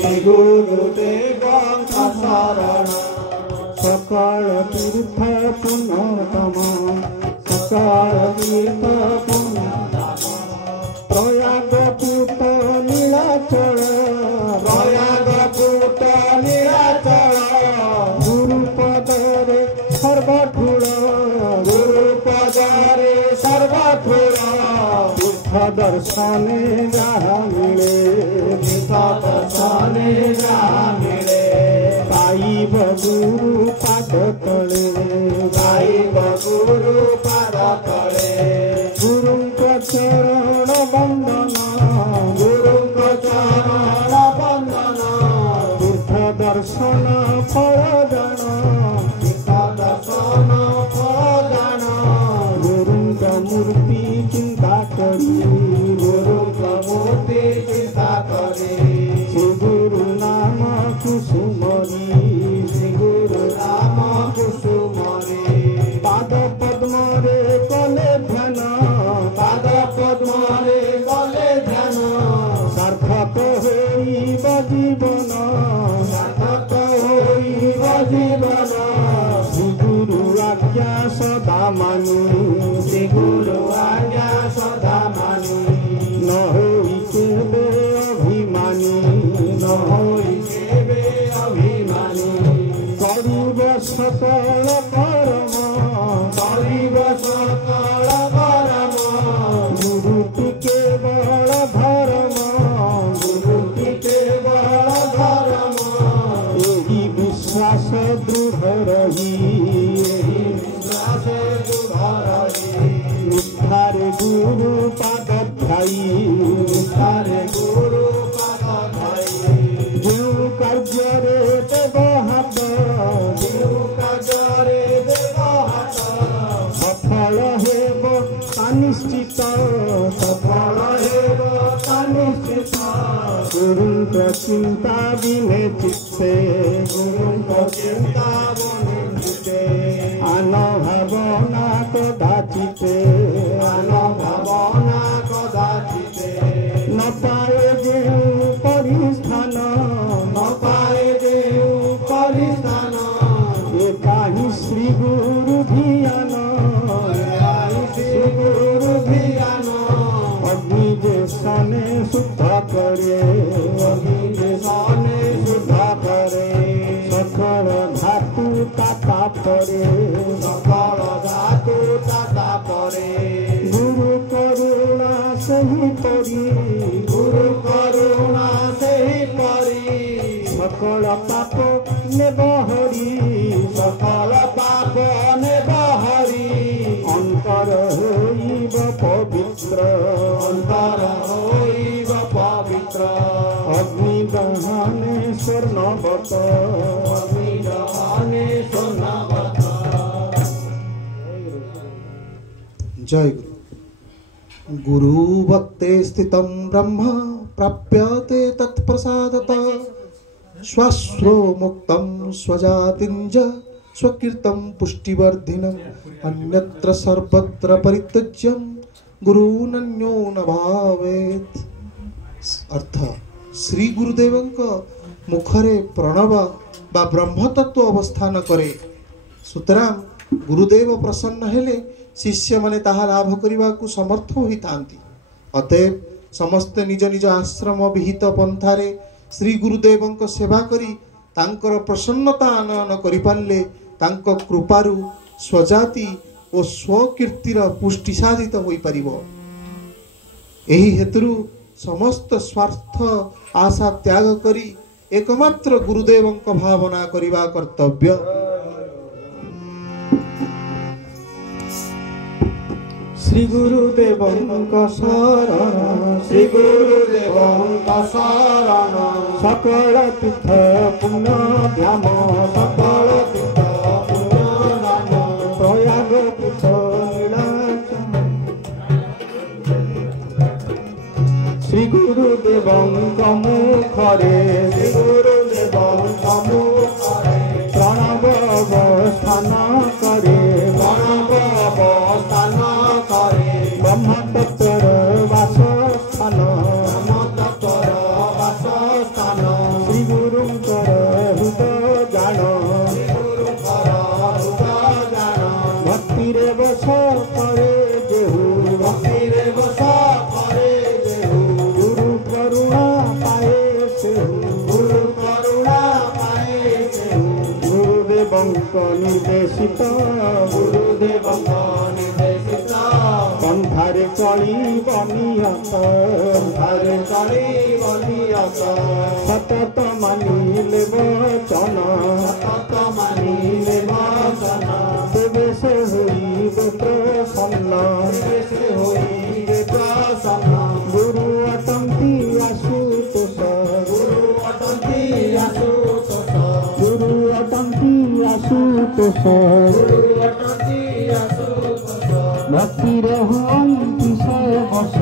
श्री गुरुदेवंक शरण सकाल तीर्थ पुण्यतम सकाल तीर्थ पुण्यतम प्रयाग पूत नीलाचल प्रयाग पूत नीलाचल गुरुपदरे सर्वठूल गुरुपदरे सर्वठूल तीर्थ दर्शने जहाँ मिले तीर्थ दर्शने जहाँ मिले गाइब गुरु पाद तले गाइब गुरु पाद तले गुरुଙ୍କ चरण बंदन गुरुଙ୍କ चरण बंदन तीर्थ दर्शन फल दान तीर्थ दर्शन फल दान गुरुଙ୍କ मूर्ति चिंता करी गुरुଙ୍କ मूर्ति चिंता करी श्री गुरु नाम कुसुमरी श्री गुरु नाम कुसुमरी पाद पद्म रे कले ध्यान पाद पद्म रे कले ध्यान सार्थक होइब जीवन सार्थक होइब जीवन श्री गुरु आज्ञा सदा मानी श्री गुरु आज्ञा सदा मानी न होई केबे अभिमानी न होई केबे अभिमानी करिब सकल कर्म करिब सकल कर्म गुरु केवल धर्म गुरु केवल धर्म एही विश्वास दृढ़ रही एही विश्वास दृढ़ रही निष्ठारे गुरु पाद ध्याई निष्ठारे गुरु पाद ध्याई जो कार्य देव हाथ जो कार्य देव हाथ सफल हेब निश्चित सफल हेब निश्चित गुरुଙ୍କ चिंता बिने चित्ते गुरुଙ୍କ चिंता बिने चित्ते आन भावना कदाचिते आन भावना कदाचिते न पाए जेउ परिस्थान न पाए जेउ परिस्थान एकाही श्री गुरु ध्यान एकाही श्री गुरु ध्यान अग्नि जे सने शुद्ध करे अग्नि जे सने शुद्ध करे सकल धातु ताता परे सकल धातु ताता परे गुरु करुणा सही परी गुरु करुणा सही परी सकल पाप नेबहरी सकल पाप नेबहरी अंतर होइब पवित्र अंतर होइब पवित्र अग्नि दहने स्वर्णवत अग्नि दहने स्वर्णवत। जय गुरु गुरुवत्ते स्थितं ब्रह्म प्राप्यते तत्प्रसादतः श्वाश्रो मुक्तं स्वजातिंज स्वकीर्तं पुष्टिवर्धिनम् अन्यत्र सर्वत्र परित्यज्यं गुरुनन्यो न भावेत्। अर्थ श्री गुरुदेवंक मुखरे प्रणव बा ब्रह्म तत्व अवस्थान करे। सुतरां गुरुदेव प्रसन्न हेले शिष्य माने ताहा लाभ करने को समर्थ होइतांती। अतएव समस्ते निज निज आश्रम विहित पंथारे श्री गुरुदेवंक सेवा करी तांकर प्रसन्नता आनयन करि पारले तांको कृपारु स्वजाति और स्वकीर्तिर पुष्टि साधित होई परिबो। एही हेतुरु समस्त स्वार्थ आशा त्याग करी एकमात्र गुरुदेवंक भावना करिवा कर्तव्य। श्री गुरुदेवंक शरण श्री गुरुदेवंक शरण सकल तीर्थ पुण्य धाम सकल तीर्थ पुण्य धाम प्रयाग पीठ श्री गुरुदेवंक मुखरे श्री गुरुदेवंक मुखरे प्रणव अवस्थान करे प्रणव अवस्थान ब्रह्म तत्वर वासस्थान ब्रह्म तत्वर वासस्थान श्री गुरुंकर हृदय जान श्री गुरुंकर हृदय जान भक्ति रे बस करे जेहु भक्ति रे बस करे जेहु गुरु करुणा पाए सेहु गुरु करुणा पाए सेहु गुरुदेवंक निर्देशित गुरुदेवंक निर्देशित पंथारे चली बनियत पंथारे चली बनियत सतत मानिले वचन अटंती आशुतोष भक्ति रे हुअन्ति से बस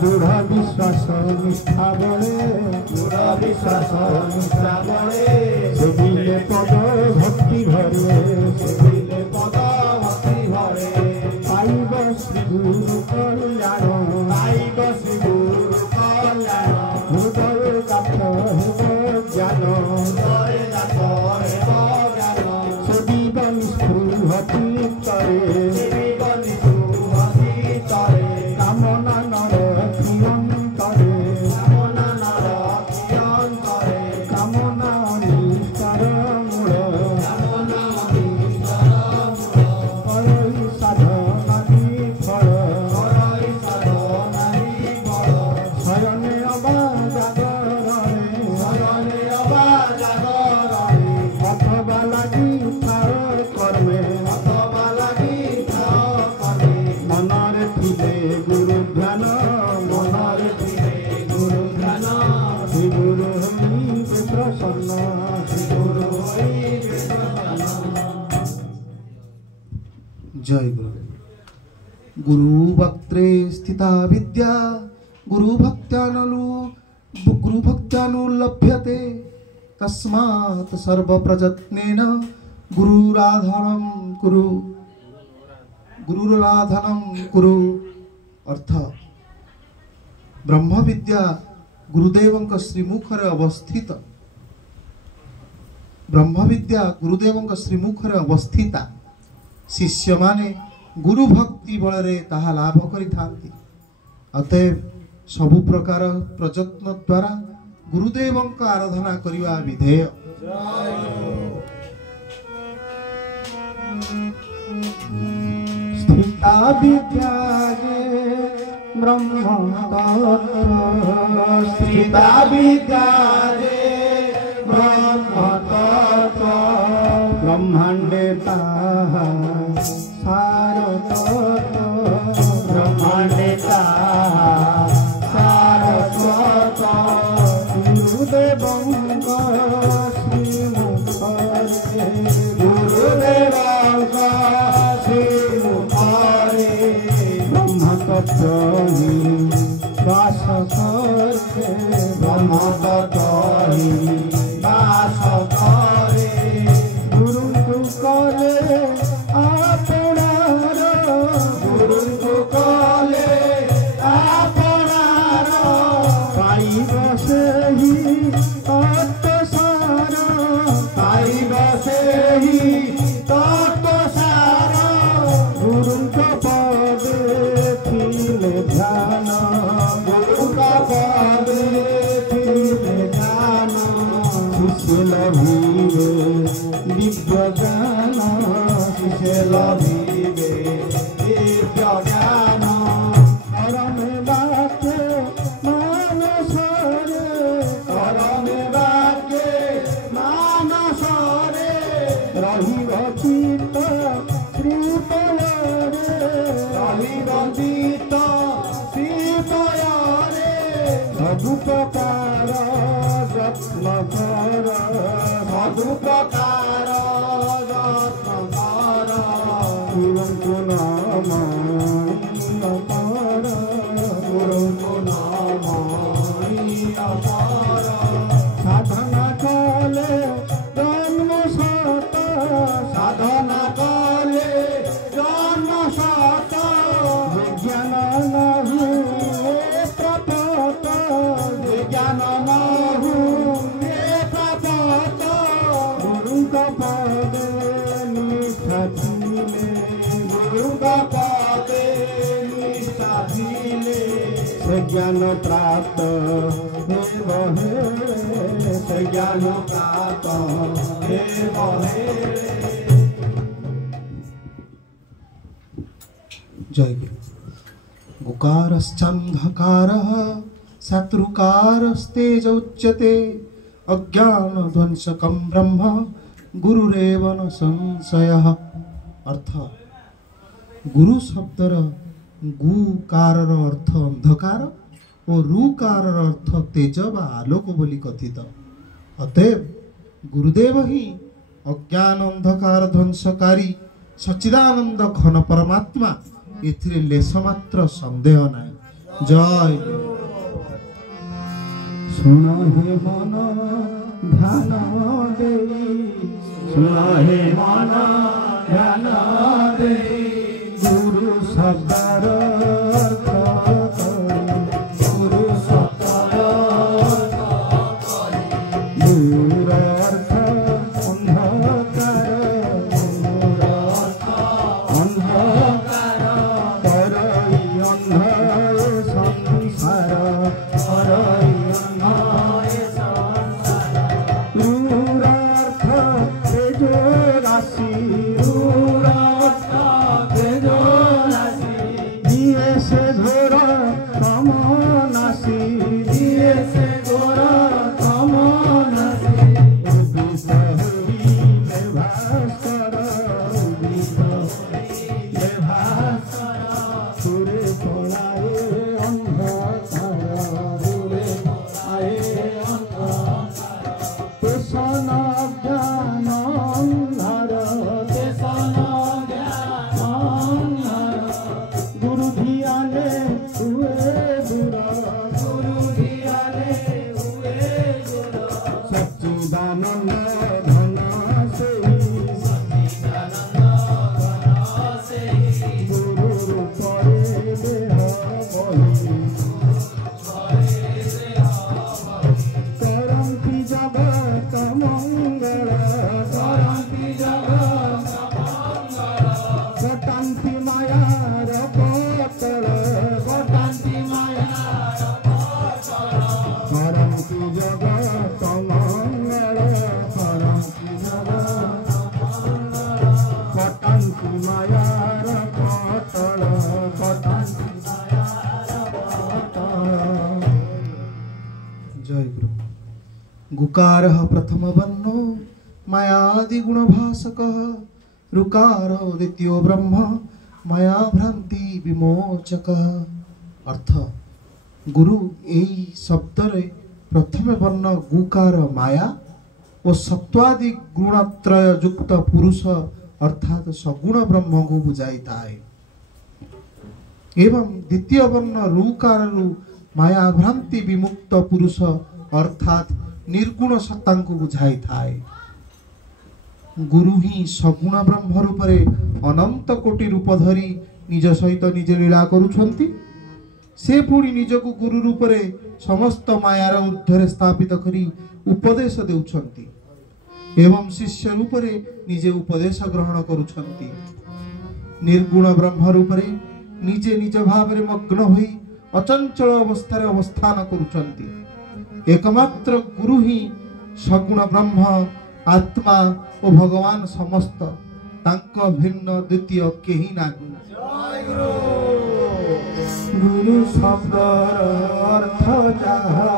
दृढ़ विश्वास निष्ठा बले सेविले पद भक्ति भरे पाइब श्री गुरु कल्याण हृदय कात हेब ज्ञान सेविब निस्पृह चित्तरे कामना नर प्रियंतरे कामना निष्ठार मूल करई साधनादि फल शयने अबा जागरणे अथवा लागि थार कर्मे मनरे थिले गुरु ध्यान श्री गुरु हरि प्रसन्न जय गुरु। गुरु वक्त्रे स्थिता विद्या गुरु भक्त्यानुलभ्यते तस्मात् सर्व प्रयत्नेन गुरुराधनं कुरु। अर्थ ब्रह्म विद्या गुरुदेवंक श्रीमुखरे अवस्थित अवस्थिता शिष्य माने गुरु भक्ति बलरे ताहा लाभ करिथांती। अतएव सबु प्रकार प्रयत्न द्वारा गुरुदेवंक आराधना करिवा विधेय। स्थिता विद्या ब्रह्म स्थिता विद्या ब्रह्म ब्रह्मांडे सार ब्रह्मांडे सार गुरुदेव ब्रह्म तत्व वास ब्रह्म गुरु कले आपणार पाइब सेहि तत्वसार गुरुक पदे थिले ध्यान शिष्य लभिबे दिव्य ज्ञान करमे वाक्ये मानसरे रहिब चित्त श्रीपयरे सबु प्रकार यत्न कर गुरुको नाम साधना कले जन्म सत विज्ञान नहु प्रपत गुरुक पदे निष्ठा थिले से ज्ञान प्राप्त जय गुरु। गुकारश्चन्धकारः शत्रुकारस्तेज उच्यते अज्ञान ध्वंसकं ब्रह्म गुरुरेव न संशयः। अर्थ गुरु शब्दर गुकारर अर्थ अंधकार और रुकारर अर्थ तेज बा आलोक बोली कथित। अतएव गुरुदेव ही अज्ञान अंधकार ध्वंसकारी सच्चिदानंद घन परमात्मा एथिरे लेश मात्र संदेह नहीं। जय सुन हे मन ध्यान देई, सुन हे मन ध्यान देई, गुरु शब्दर अर्थ गुरु शब्दर दूर अर्थ अंधकार, दूर अर्थ अंधकार, परई अंध संसार, परई अंध संसार, दूर अर्थ तेजो राशि, दूर अर्थ तेजो राशि, दिए से घोर तम नासी, दिए से घोर तम नासी, विष हरि भास्कर, विष हरि भास्कर, सुरे पलाए अंधकार, सुरे पलाए अंधकार, तेसन ज्ञान अंधार, तेसन ज्ञान अंधार, गुरु धियाने हुए दूर, गुरु धियाने हुए दूर, सच्चिदानंद धन सेई, सच्चिदानंद धन सेई, गुरु रूपरे देह बहि, करन्ति जगत मंगल, करन्ति जगत मंगल, कटन्ति मायार पतल, कटन्ति मायार पतल, करन्ति जगत मंगल, करन्ति जगत मंगल, कटन्ति मायार पतल, कटन्ति मायार पतल। जय गुरु। गुकार प्रथम वर्णो मायादि गुण भासक, ऋकार द्वितीय ब्रह्म माया भ्रांति विमोचक। अर्थ गुरु एई शब्द रे प्रथम वर्ण गुकार माया और सत्वादि गुणत्रय युक्त पुरुष अर्थात सगुण ब्रह्म को बुझाई थाए, एवं द्वितीय वर्ण रुकार रु माया भ्रांति विमुक्त पुरुष अर्थात निर्गुण सत्ता को बुझाई थाए। गुरु ही सगुण ब्रह्म रूपरे अनंत कोटि रूप धरी निज सहित निजे लीला करुछंती। से पुणी निजको गुरु रूपरे समस्त मायार ऊर्ध्वरे स्थापित करी उपदेश देउछंती एवं शिष्य रूपरे निजे उपदेश ग्रहण करुछंती। निर्गुण ब्रह्म रूपरे निजे निज भावरे मग्न होई अचंचल अवस्थारे अवस्थान करुछंती। एकमात्र गुरु ही सगुण ब्रह्म आत्मा और भगवान समस्त, तांको भिन्न द्वितीय केही नाही। गुरु शब्दर अर्थ जाहा,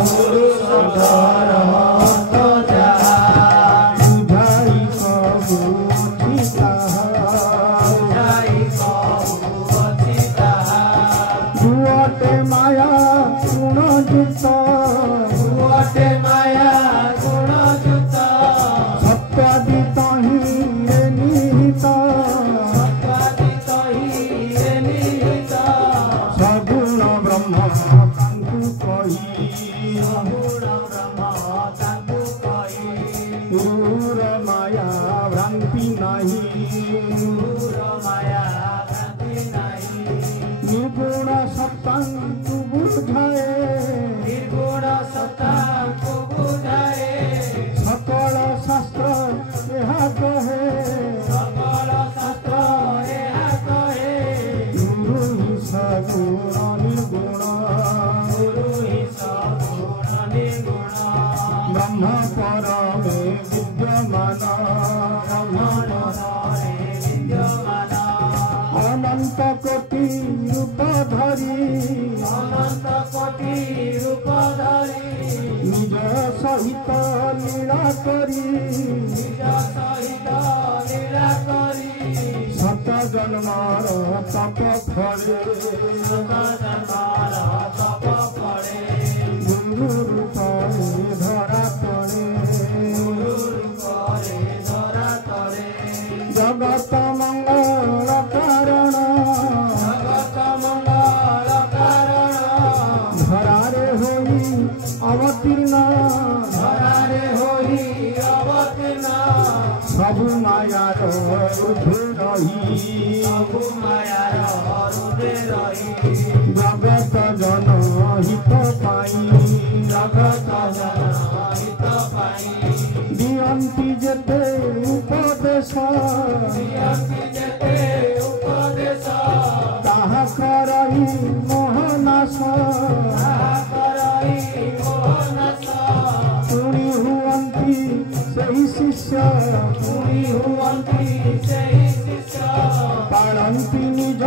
गुरु शब्दर अर्थ जाहा, बुझाई सबु चिताहा, बुझाई सबु चिताहा, गुआटे माया गुण जुत, गुआटे माया गुण जुत, सत्वादि तहि निहित, सत्वादि तहि निहित, सगुण ब्रह्म तांकु कहि, सगुण ब्रह्म तांकु कहि, दूर माया भ्रांति नाही, दूर माया भ्रांति नाही, निर्गुण सत्तांकु बुझाए, निर्गुण सत्तांकु बुझाए, सकल शास्त्र यह कहे, सकल शास्त्र यह कहे, गुरु ही सगुण निर्गुण, गुरु ही सगुण निर्गुण, ब्रह्म परमे विद्यमान, ब्रह्म परमे विद्यमान, अनंत कोटि रूप धरी, अनंत कोटि रूप धरी, निज सहित लीला करी, निज सहित लीला करी, सत जन्मार तप फले, सत जन्मार तप फले, गुरु रूपे धरा सबु मायार ऊर्ध्वे रही जगत जन हित पाई दियंती जेते उपदेश ताहा करई मोहनाश पुणी हुअंती सही शिष्य पालंती निज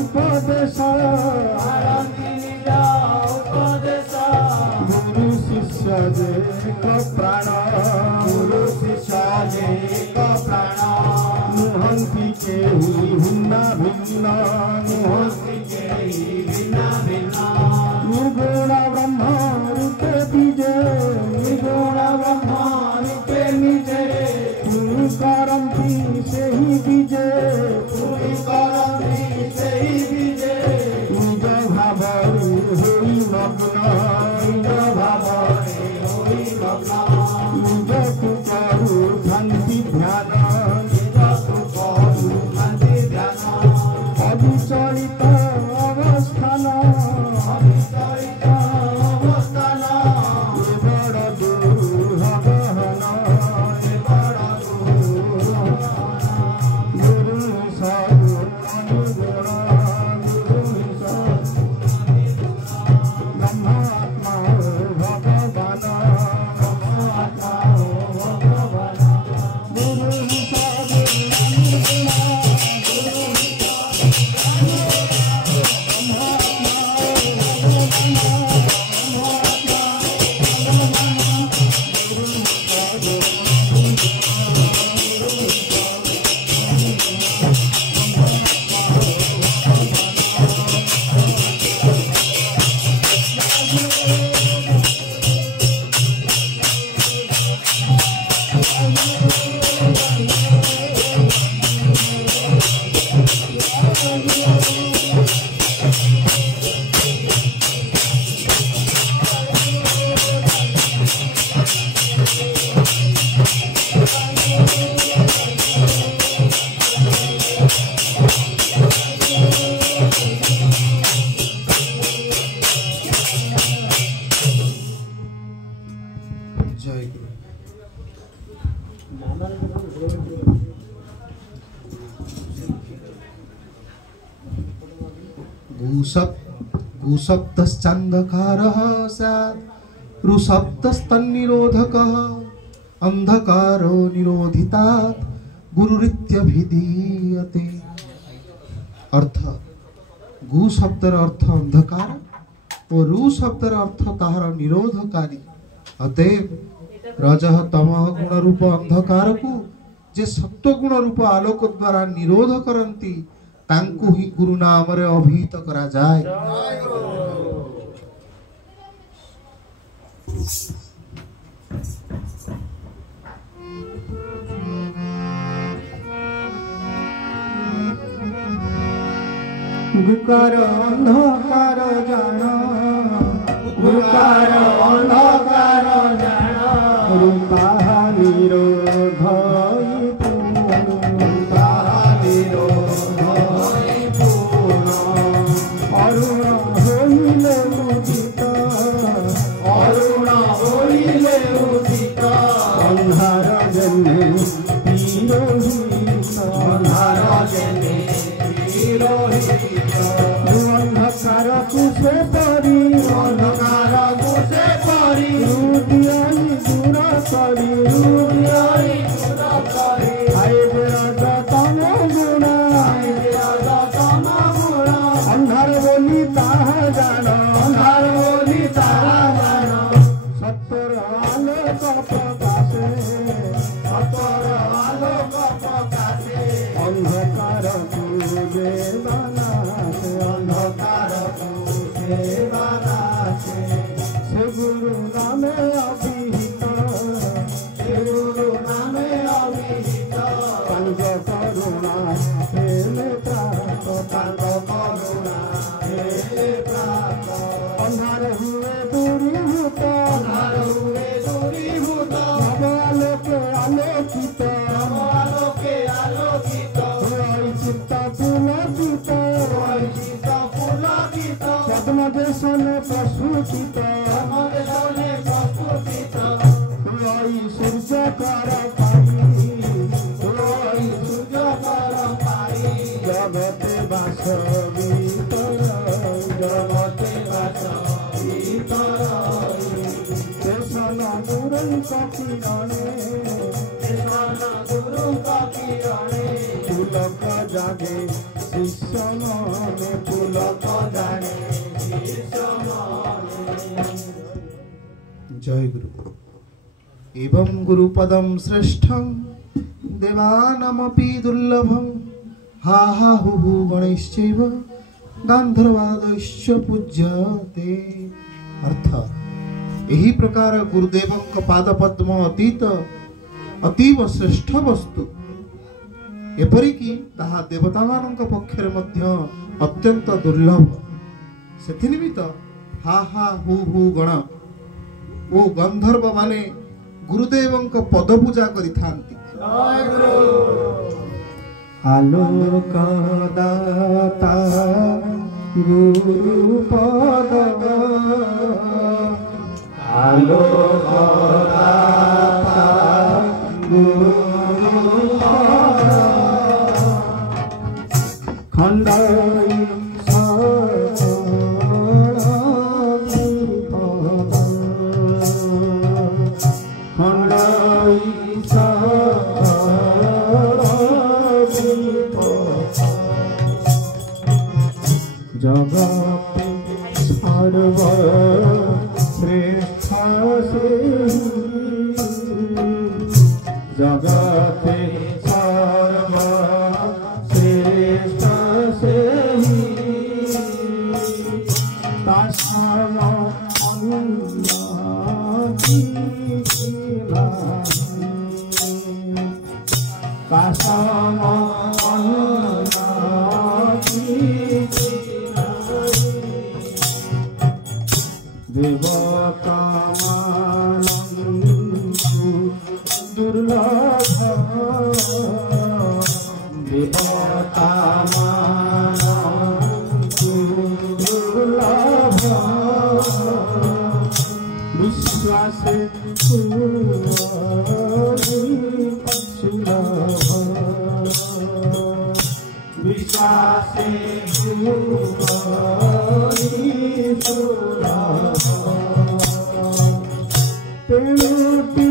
उपदेश गुरु शिष्य जे प्राण नुहंती केहि भिन्न भिन्न निर्गुण ब्रह्म रूपे बीजे पुनि करंती सेहि बीजे निज भावरे होई मग्न निजकु करू शांति ध्यान अविचलित अवस्थान बड़ दुर्हगहन गुरु सगुण ब्रह्मात्मा भगवान जय गुरु। गुसप्तश्चन्धकारः स्यात् ऋसप्तस्तन्निरोधकः अंधकारो निरोधितात् गुरुरित्यभिधीयते। अर्थ गु शब्दर अर्थ अंधकार और रु शब्दर अर्थ ताहार निरोधकारी। अतएव रजः तमः गुण रूप अंधकार को जे सत्व गुण रूप आलोक द्वारा निरोध करती तांकु ही गुरु नाम रे अभिहित करा जाए। गुकार अंधकार जान गुकार अंधकार जान रूपा निरोध अरुण होइले उदित अंधार जन्मे अंधकार कुसे परी रुदियाई गुण करी आए बेराजा तम गुण अंधार बोली ताहा जान सत्तर आलोक प्रकाशे अंधकार तुझे बनासे से गुरु नामे अभिहित पंच करुणा हेले प्राप्त अंधार हुए दूरीभूत नव आलोक आलोकित প্রস্ফুটিত ওই সূর্যকর পাই জগতে বাসবিত তেসন গুরুଙ୍କ কিরণে পুলক জাগে শিষ্য মনে পুলক জাগে जय गुरु। एवं गुरुपदं श्रेष्ठं देवानामपि दुर्लभं हा हा हु हु गणैश्चैव गान्धर्वादश्च पूज्यते। अर्थात यही प्रकार गुरुदेवों पाद पद्म अतीत अतीव श्रेष्ठ वस्तु एपरिकी ताहा देवता मानक पक्षरे मध्य अत्यंत दुर्लभ। सेथि निमित्त हा हा हु हु गण ओ गंधर्व माने गुरुदेवों पद पूजा करिथांती। आलोक दाता गुरुपद आलोक दाता गुरुपद खंडाई जगते सर्व श्रेष्ठ से जगते सर्व श्रेष्ठ से तासम अनुन्नति तासम देवकामानन्दु दुर्लभ देवकामानन्दु दुर्लभ विश्वासे सुलभ विश्वासे तेनुटी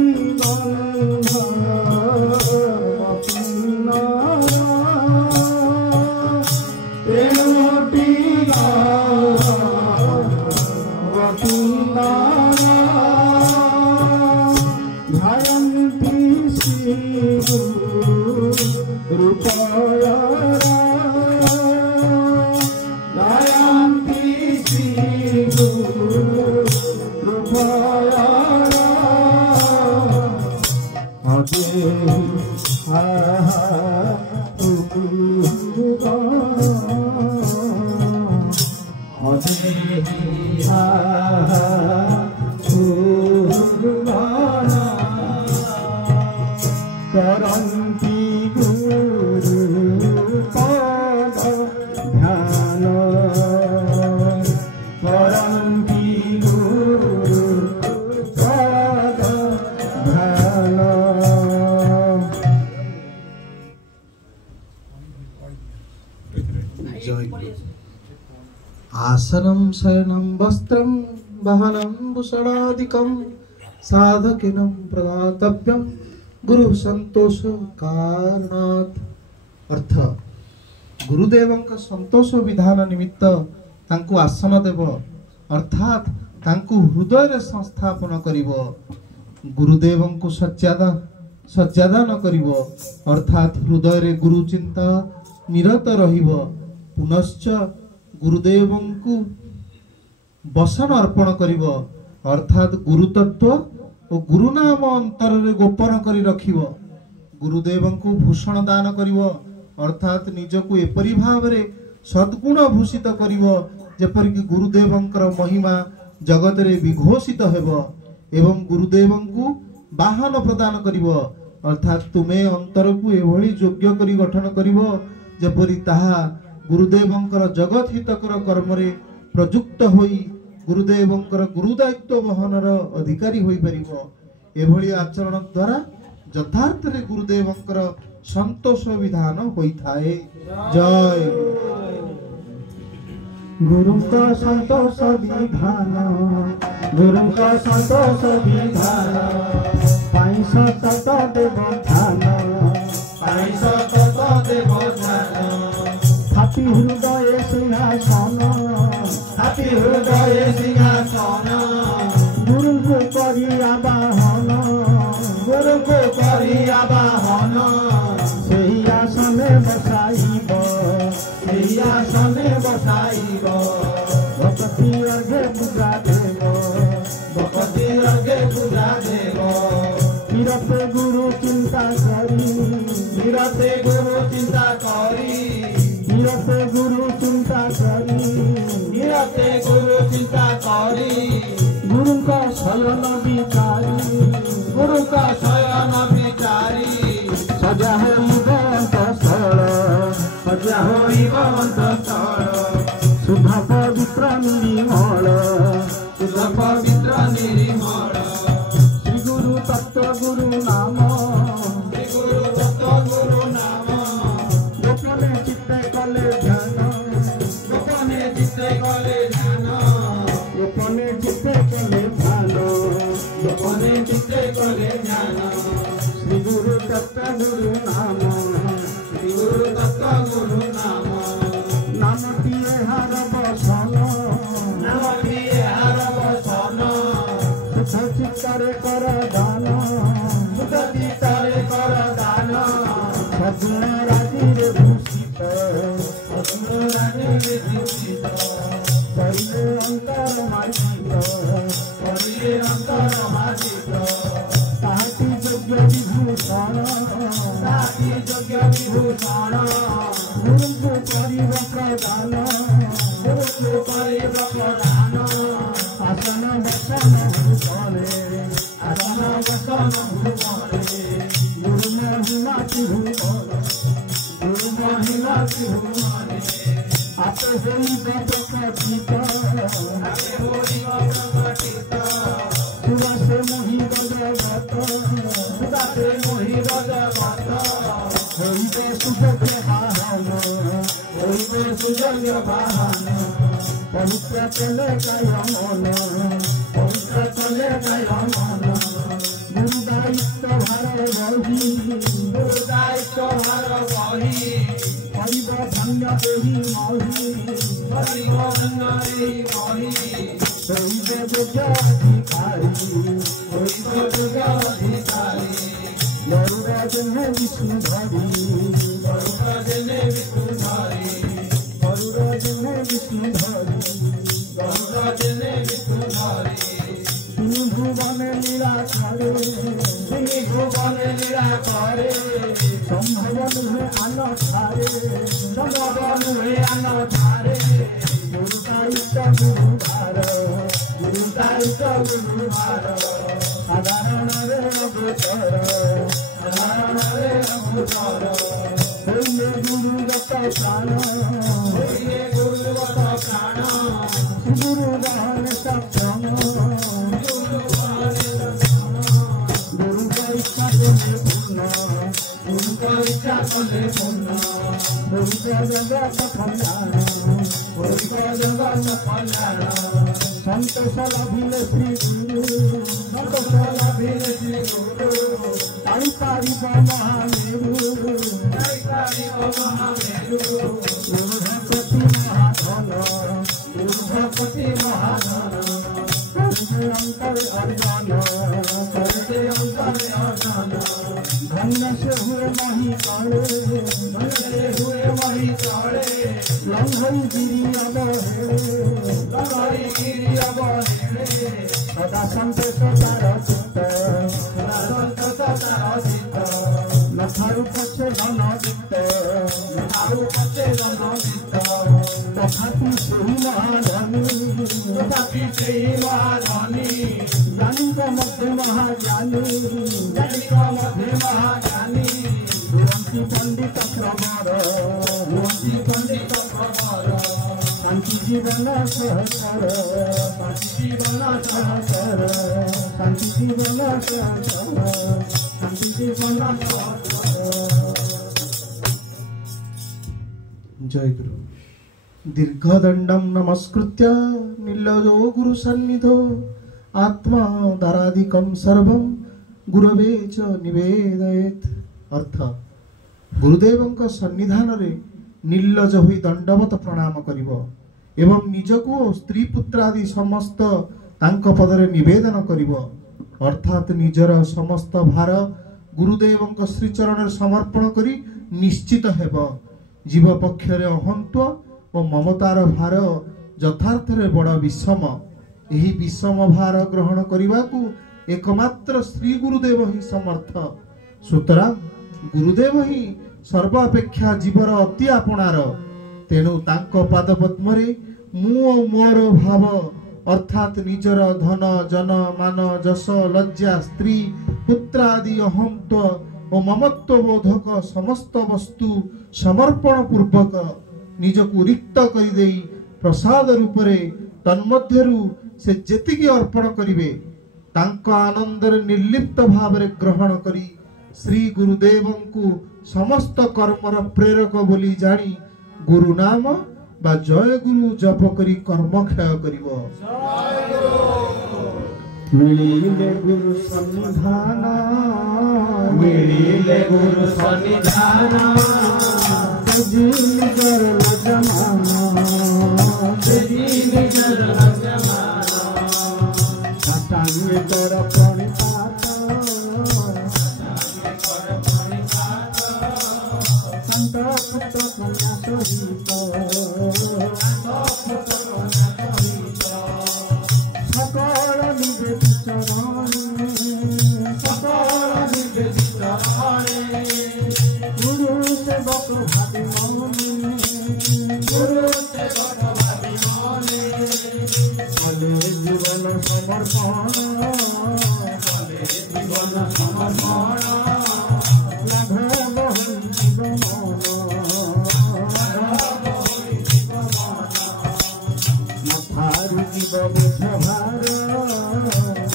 भयंती श्री रूपया जयंती श्री रूपया करंती गुरु पद ध्यान करंती गुरु पद ध्यान। जय गुरु। आसनं शयनं वस्त्रं वहनं भूषणादिकं साधकिनं प्रदातव्यं गुरु संतोष कारणात्। अर्थ गुरुदेवों संतोष विधान निमित्त तांकु आसन देव अर्थात तांकु हृदय रे संस्थापन करिवो। गुरुदेवों सज्जादान करिवो अर्थात हृदय रे गुरु चिंता निरत रहिवो। पुनश्च गुरुदेवों वसन अर्पण करिवो अर्थात गुरु तत्व और गुरु नाम अंतर रे गोपन करी रखिवो। गुरुदेवों भूषण दान करिवो अर्थात निजको एपरि भाव रे सद्गुण भूषित करिवो जेपरि कि गुरुदेवों महिमा जगत रे विघोषित हेबो एवं गुरुदेवों वाहन प्रदान करिवो अर्थात तुमे अंतर को एभली योग्य करी गठन करिवो जेपरि ताहा गुरुदेवों जगत हितकर कर्म रे प्रयुक्त होई गुरुदेवंकर गुरु दायित्व बहनर अधिकारी होई परिबो। एभली आचरण द्वारा यथार्थ रे गुरुदेवंकर संतोष विधान होई थाए। जय गुरु का संतोष विधान, गुरु का संतोष विधान, पाई सतत देव ध्यान, पाई सतत देव ध्यान, हाथी हृदय सिंहासन, हाथी हृदय सिंहासन, गुरु को करी आवाहन, गुरु को करी आवाहन, सेही आसने बसाइब, सेही आसने बसाइब, भक्ति अर्घे पूजा देव, भक्ति अर्घे पूजा देव, निरते गुरु चिंता करी, निरते गुरु चिंता करी, निरते गुरु चिंता करी, निरते गुरु चिंता करी, गुरु का शयन विचारी, गुरु का शयन विचारी, सजा होइबंत स्थल, सजा होइबंत स्थल, शुद्ध पवित्र निर्मल, शुद्ध पवित्र निर्मल, श्री गुरु तत्व गुरु नाम, श्री गुरु तत्व गुरु नाम, गोपने चित्ते कले ध्यान, गोपने चित्ते कले ध्यान, गोपने चित्ते कले ध्यान, गोपने चित्ते कले ध्यान, श्री गुरु तत्व गुरु नाम, श्री गुरु तत्व गुरु नाम, नाम पिए हर बसन, नाम पिए हर बसन, सुख चित्तरे कर दान, सुख चित्तरे कर दान, सगुण राजिरे भूषित, सगुण राजिरे भूषित, करिले अंतर मार्जित, करिले अंतर मार्जित, ताहाती योग्य विभूषण, ताहाती योग्य विभूषण, गुरु को करिब प्रदान, गुरु को करिब प्रदान, आसन बसन भूषणे, आसन बसन भूषणे, गुरु महिमा त्रिभुवन, गुरु महिमा त्रिभुवन, आपे होइब प्रकटित, आपे होइब प्रकटित, सुरासे मोहित जगत, सुरासे मोहित जगत, होइब सुजग वाहन, होइब सुजग वाहन, पवित्र चले गय मन, पवित्र चले गय मन, गुरु दायित्व भार रही, गुरु दायित्व भार रही, हरिब धन्य देही मही, हरिब धन्य देही मही, होइबे योग्य अधिकारी, होइबे योग्य अधिकारी, गरुड़ जने विष्णु धरी, गरुड़ जने विष्णु धरी, गरुड़ जने विष्णु धरी, गरुड़ जने विष्णु धरी, तिनि भुवन लीला करे, तिनि भुवन लीला करे, संभव नुहे आन ठारे, संभव नुहे आन ठारे, गुरु दायित्व गुरु भार, गुरु दायित्व गुरु भार, साधारण रे अवतार, साधारण रे अवतार, होइले गुरुगत प्राण, होइले गुरुगत प्राण, गुरु दान सक्षम, गुरु दान सक्षम, गुरु का इच्छा कले पूर्ण, गुरु का इच्छा कले पूर्ण, गुरु का जगत कल्याण, गुरु का जगत कल्याण, संतोष लभिले श्री गुरु, संतोष लभिले श्री गुरु, ताई पारिब महामेरु, ताई पारिब महामेरु, गुरु भक्ति महाधन, गुरु भक्ति महाधन, करते अंतर अर्जन, करते अंतर अर्जन, धन्य से हुए वही काले, धन्य से हुए वही काले, लंघई गिरी अब हेड़े, लंघई गिरी अब हेड़े, सदा संतोष तार चित्त, सदा संतोष तार चित्त, नथारु पछे धन चित्त, नथारु पछे धन चित्त, तथापि सेही महाधनी, तथापि सेही महाधनी, ज्ञानी का मध्य महाज्ञानी, ज्ञानी का मध्य महाज्ञानी, दुरंती पंडित प्रवर, दुरंती पंडित प्रवर, शांति जीवन सहकर शांति जीवन सहकर शांति जीवन सहकर शांति जीवन सहकर। जय गुरु। दीर्घदंडम नमस्कृत्य निर्लजो गुरु सन्निधो आत्मा दारादिकम सर्वम गुरवे च निवेदयेत्। अर्थ गुरुदेवଙ୍କ सन्निधाନରେ निर्लज होई दंडवत प्रणाम करिବ एवं निजको स्त्री पुत्र आदि समस्त तांक पदरे निवेदन करिବ। अर्थात निजर समस्त भार गुरुदेवଙ୍କ श्रीचरण समर्पण करी निश्चित हेब। जीव पक्षरे अहंत्व और ममतार भार यथार्थ बड़ विषम। यही विषम भार ग्रहण करने को एकमात्र श्री गुरुदेव ही समर्थ। सुतरां गुरुदेव ही सर्वापेक्षा जीवर अति आपणार। तेणु तांको पाद पद्मरे मु और मोर भाव अर्थात निजर धन जन मान जस लज्जा स्त्री पुत्र आदि अहंत्व और ममत्व बोधक समस्त वस्तु समर्पण पूर्वक निजको रिक्त करि देई प्रसाद रूपरे तन्मध्यरु से जेतिकी अर्पण करिवे तांको आनंदर निर्लिप्त भावरे ग्रहण करी श्री गुरुदेवंकु समस्त कर्मर प्रेरक बोली जानी गुरु नाम बा जय गुरु जप करी कर्म क्षय करिवो। मिलिले गुरु सन्निधान मिलिले गुरु सन्निधान तेजी निजर लजमाना तेजी निजर लजमाना सतांगे कर प्रणिपात संत पुत्र कन्या सहित सकल निवेदित चरणे सकल निवेदित चरणे गुरु सेवक भावी मने गुरु सेवक भावी मने चले जीवन समर्पण चले जीवन समर्पण लाघव होई जीवन मथारु जीव बुझ भार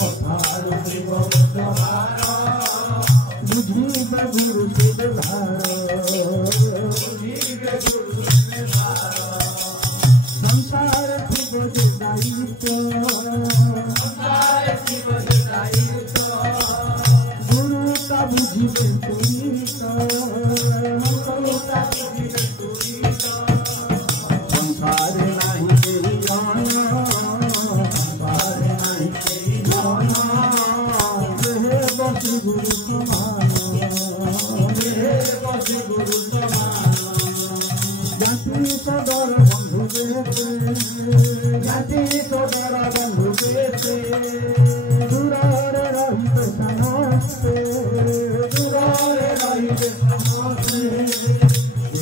मथारु जीव बुझ भार बुझिबे गुरु शिव भार बुझिबे गुरु शिव भार संसार शिव जे दायित्व संसार शिव जे दायित्व गुरु का बुझिबे तुई गुरु का बुझिबे तुई संसार नाही तेरी जाना संसार नाही तेरी जाना हे बसी गुरु समान हे बसी गुरु समान जाति सदर बंधु बेते जाति सदर बंधु बेते दूरे रहिते समस्ते दूरे रहिते समस्ते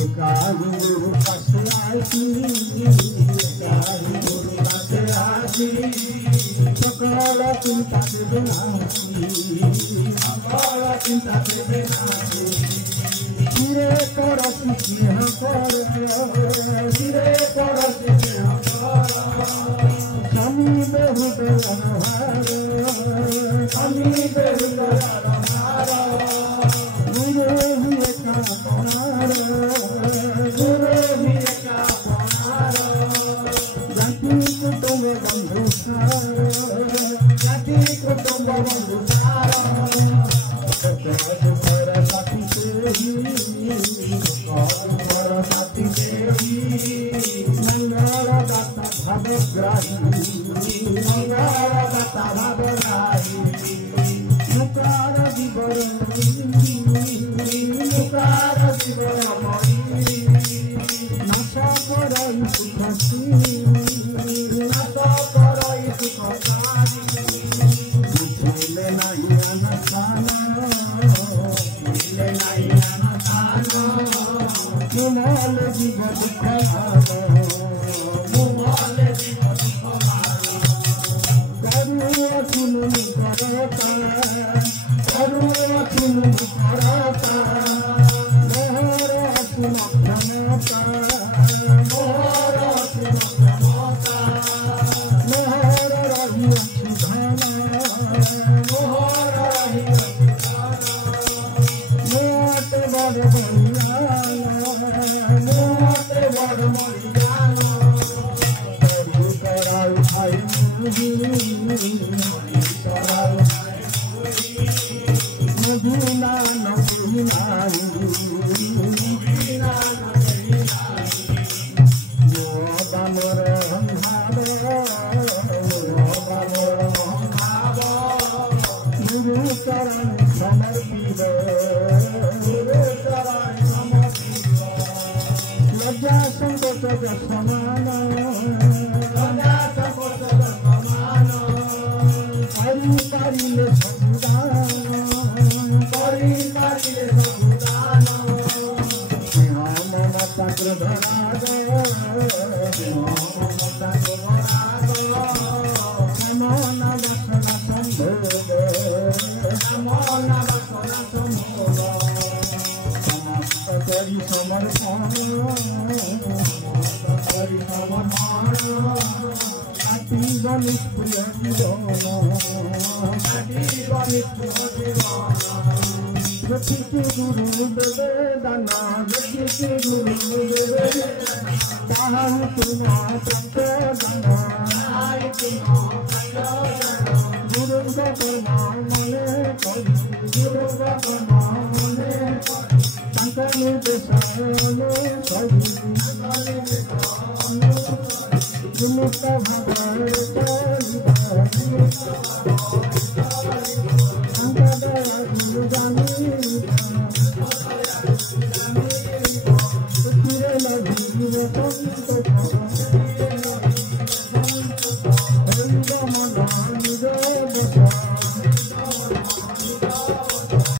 एकाई गुरु पासे आसी एकाई गुरु पासे आसी सकल चिंता से विनाशी सकल चिंता से विनाशी सिरे परसी स्नेह कर सिरे परसी स्नेह कर स्वामी बेहु बेलनहार स्वामी बेहु बेलनहार गुरु ही एका अपनार गुरु ही एका अपनार जाति कुटुंब बंधु सार जाति कुटुंब बंधु सार साथी से ही साथी से ही मंगल दाता भावग्राही मंगल दाता भावग्राही मुकार दिवर मुकार दिवर नाश कराई सुख नाश कराई सुख मिले नहीं अनसाना मिले नहीं अनसाना मुमाल जीव दुख मुमाल जीव दुख करुणा सुनु करता करुणा सुनु करता मोहर सुन क्षमता मोहर सुन মদিনা নবীনাই দামর ভাব গুরু চরণ সমর্পিত লজ্জা সংকোচ সমান করি পারিলে সবুদান মমতা প্রধরাগ মমনা বাসনা সম্ভোগ সমস্ত করি সমর্পণ কাটি গণিত প্রিয় জীবন গুরু দেবে দানা দেখি গুরু দেবে তাহার তোমার দানা গুরু কর্মা মনে করি গুরু কর্মা মনে তাঙ্ক নির্দেশনে করি মুক্ত ভাবে চলিবা তাঙ্ক দয়া গুরু জানি তুরে লাগিবে সন্ত মন নিজ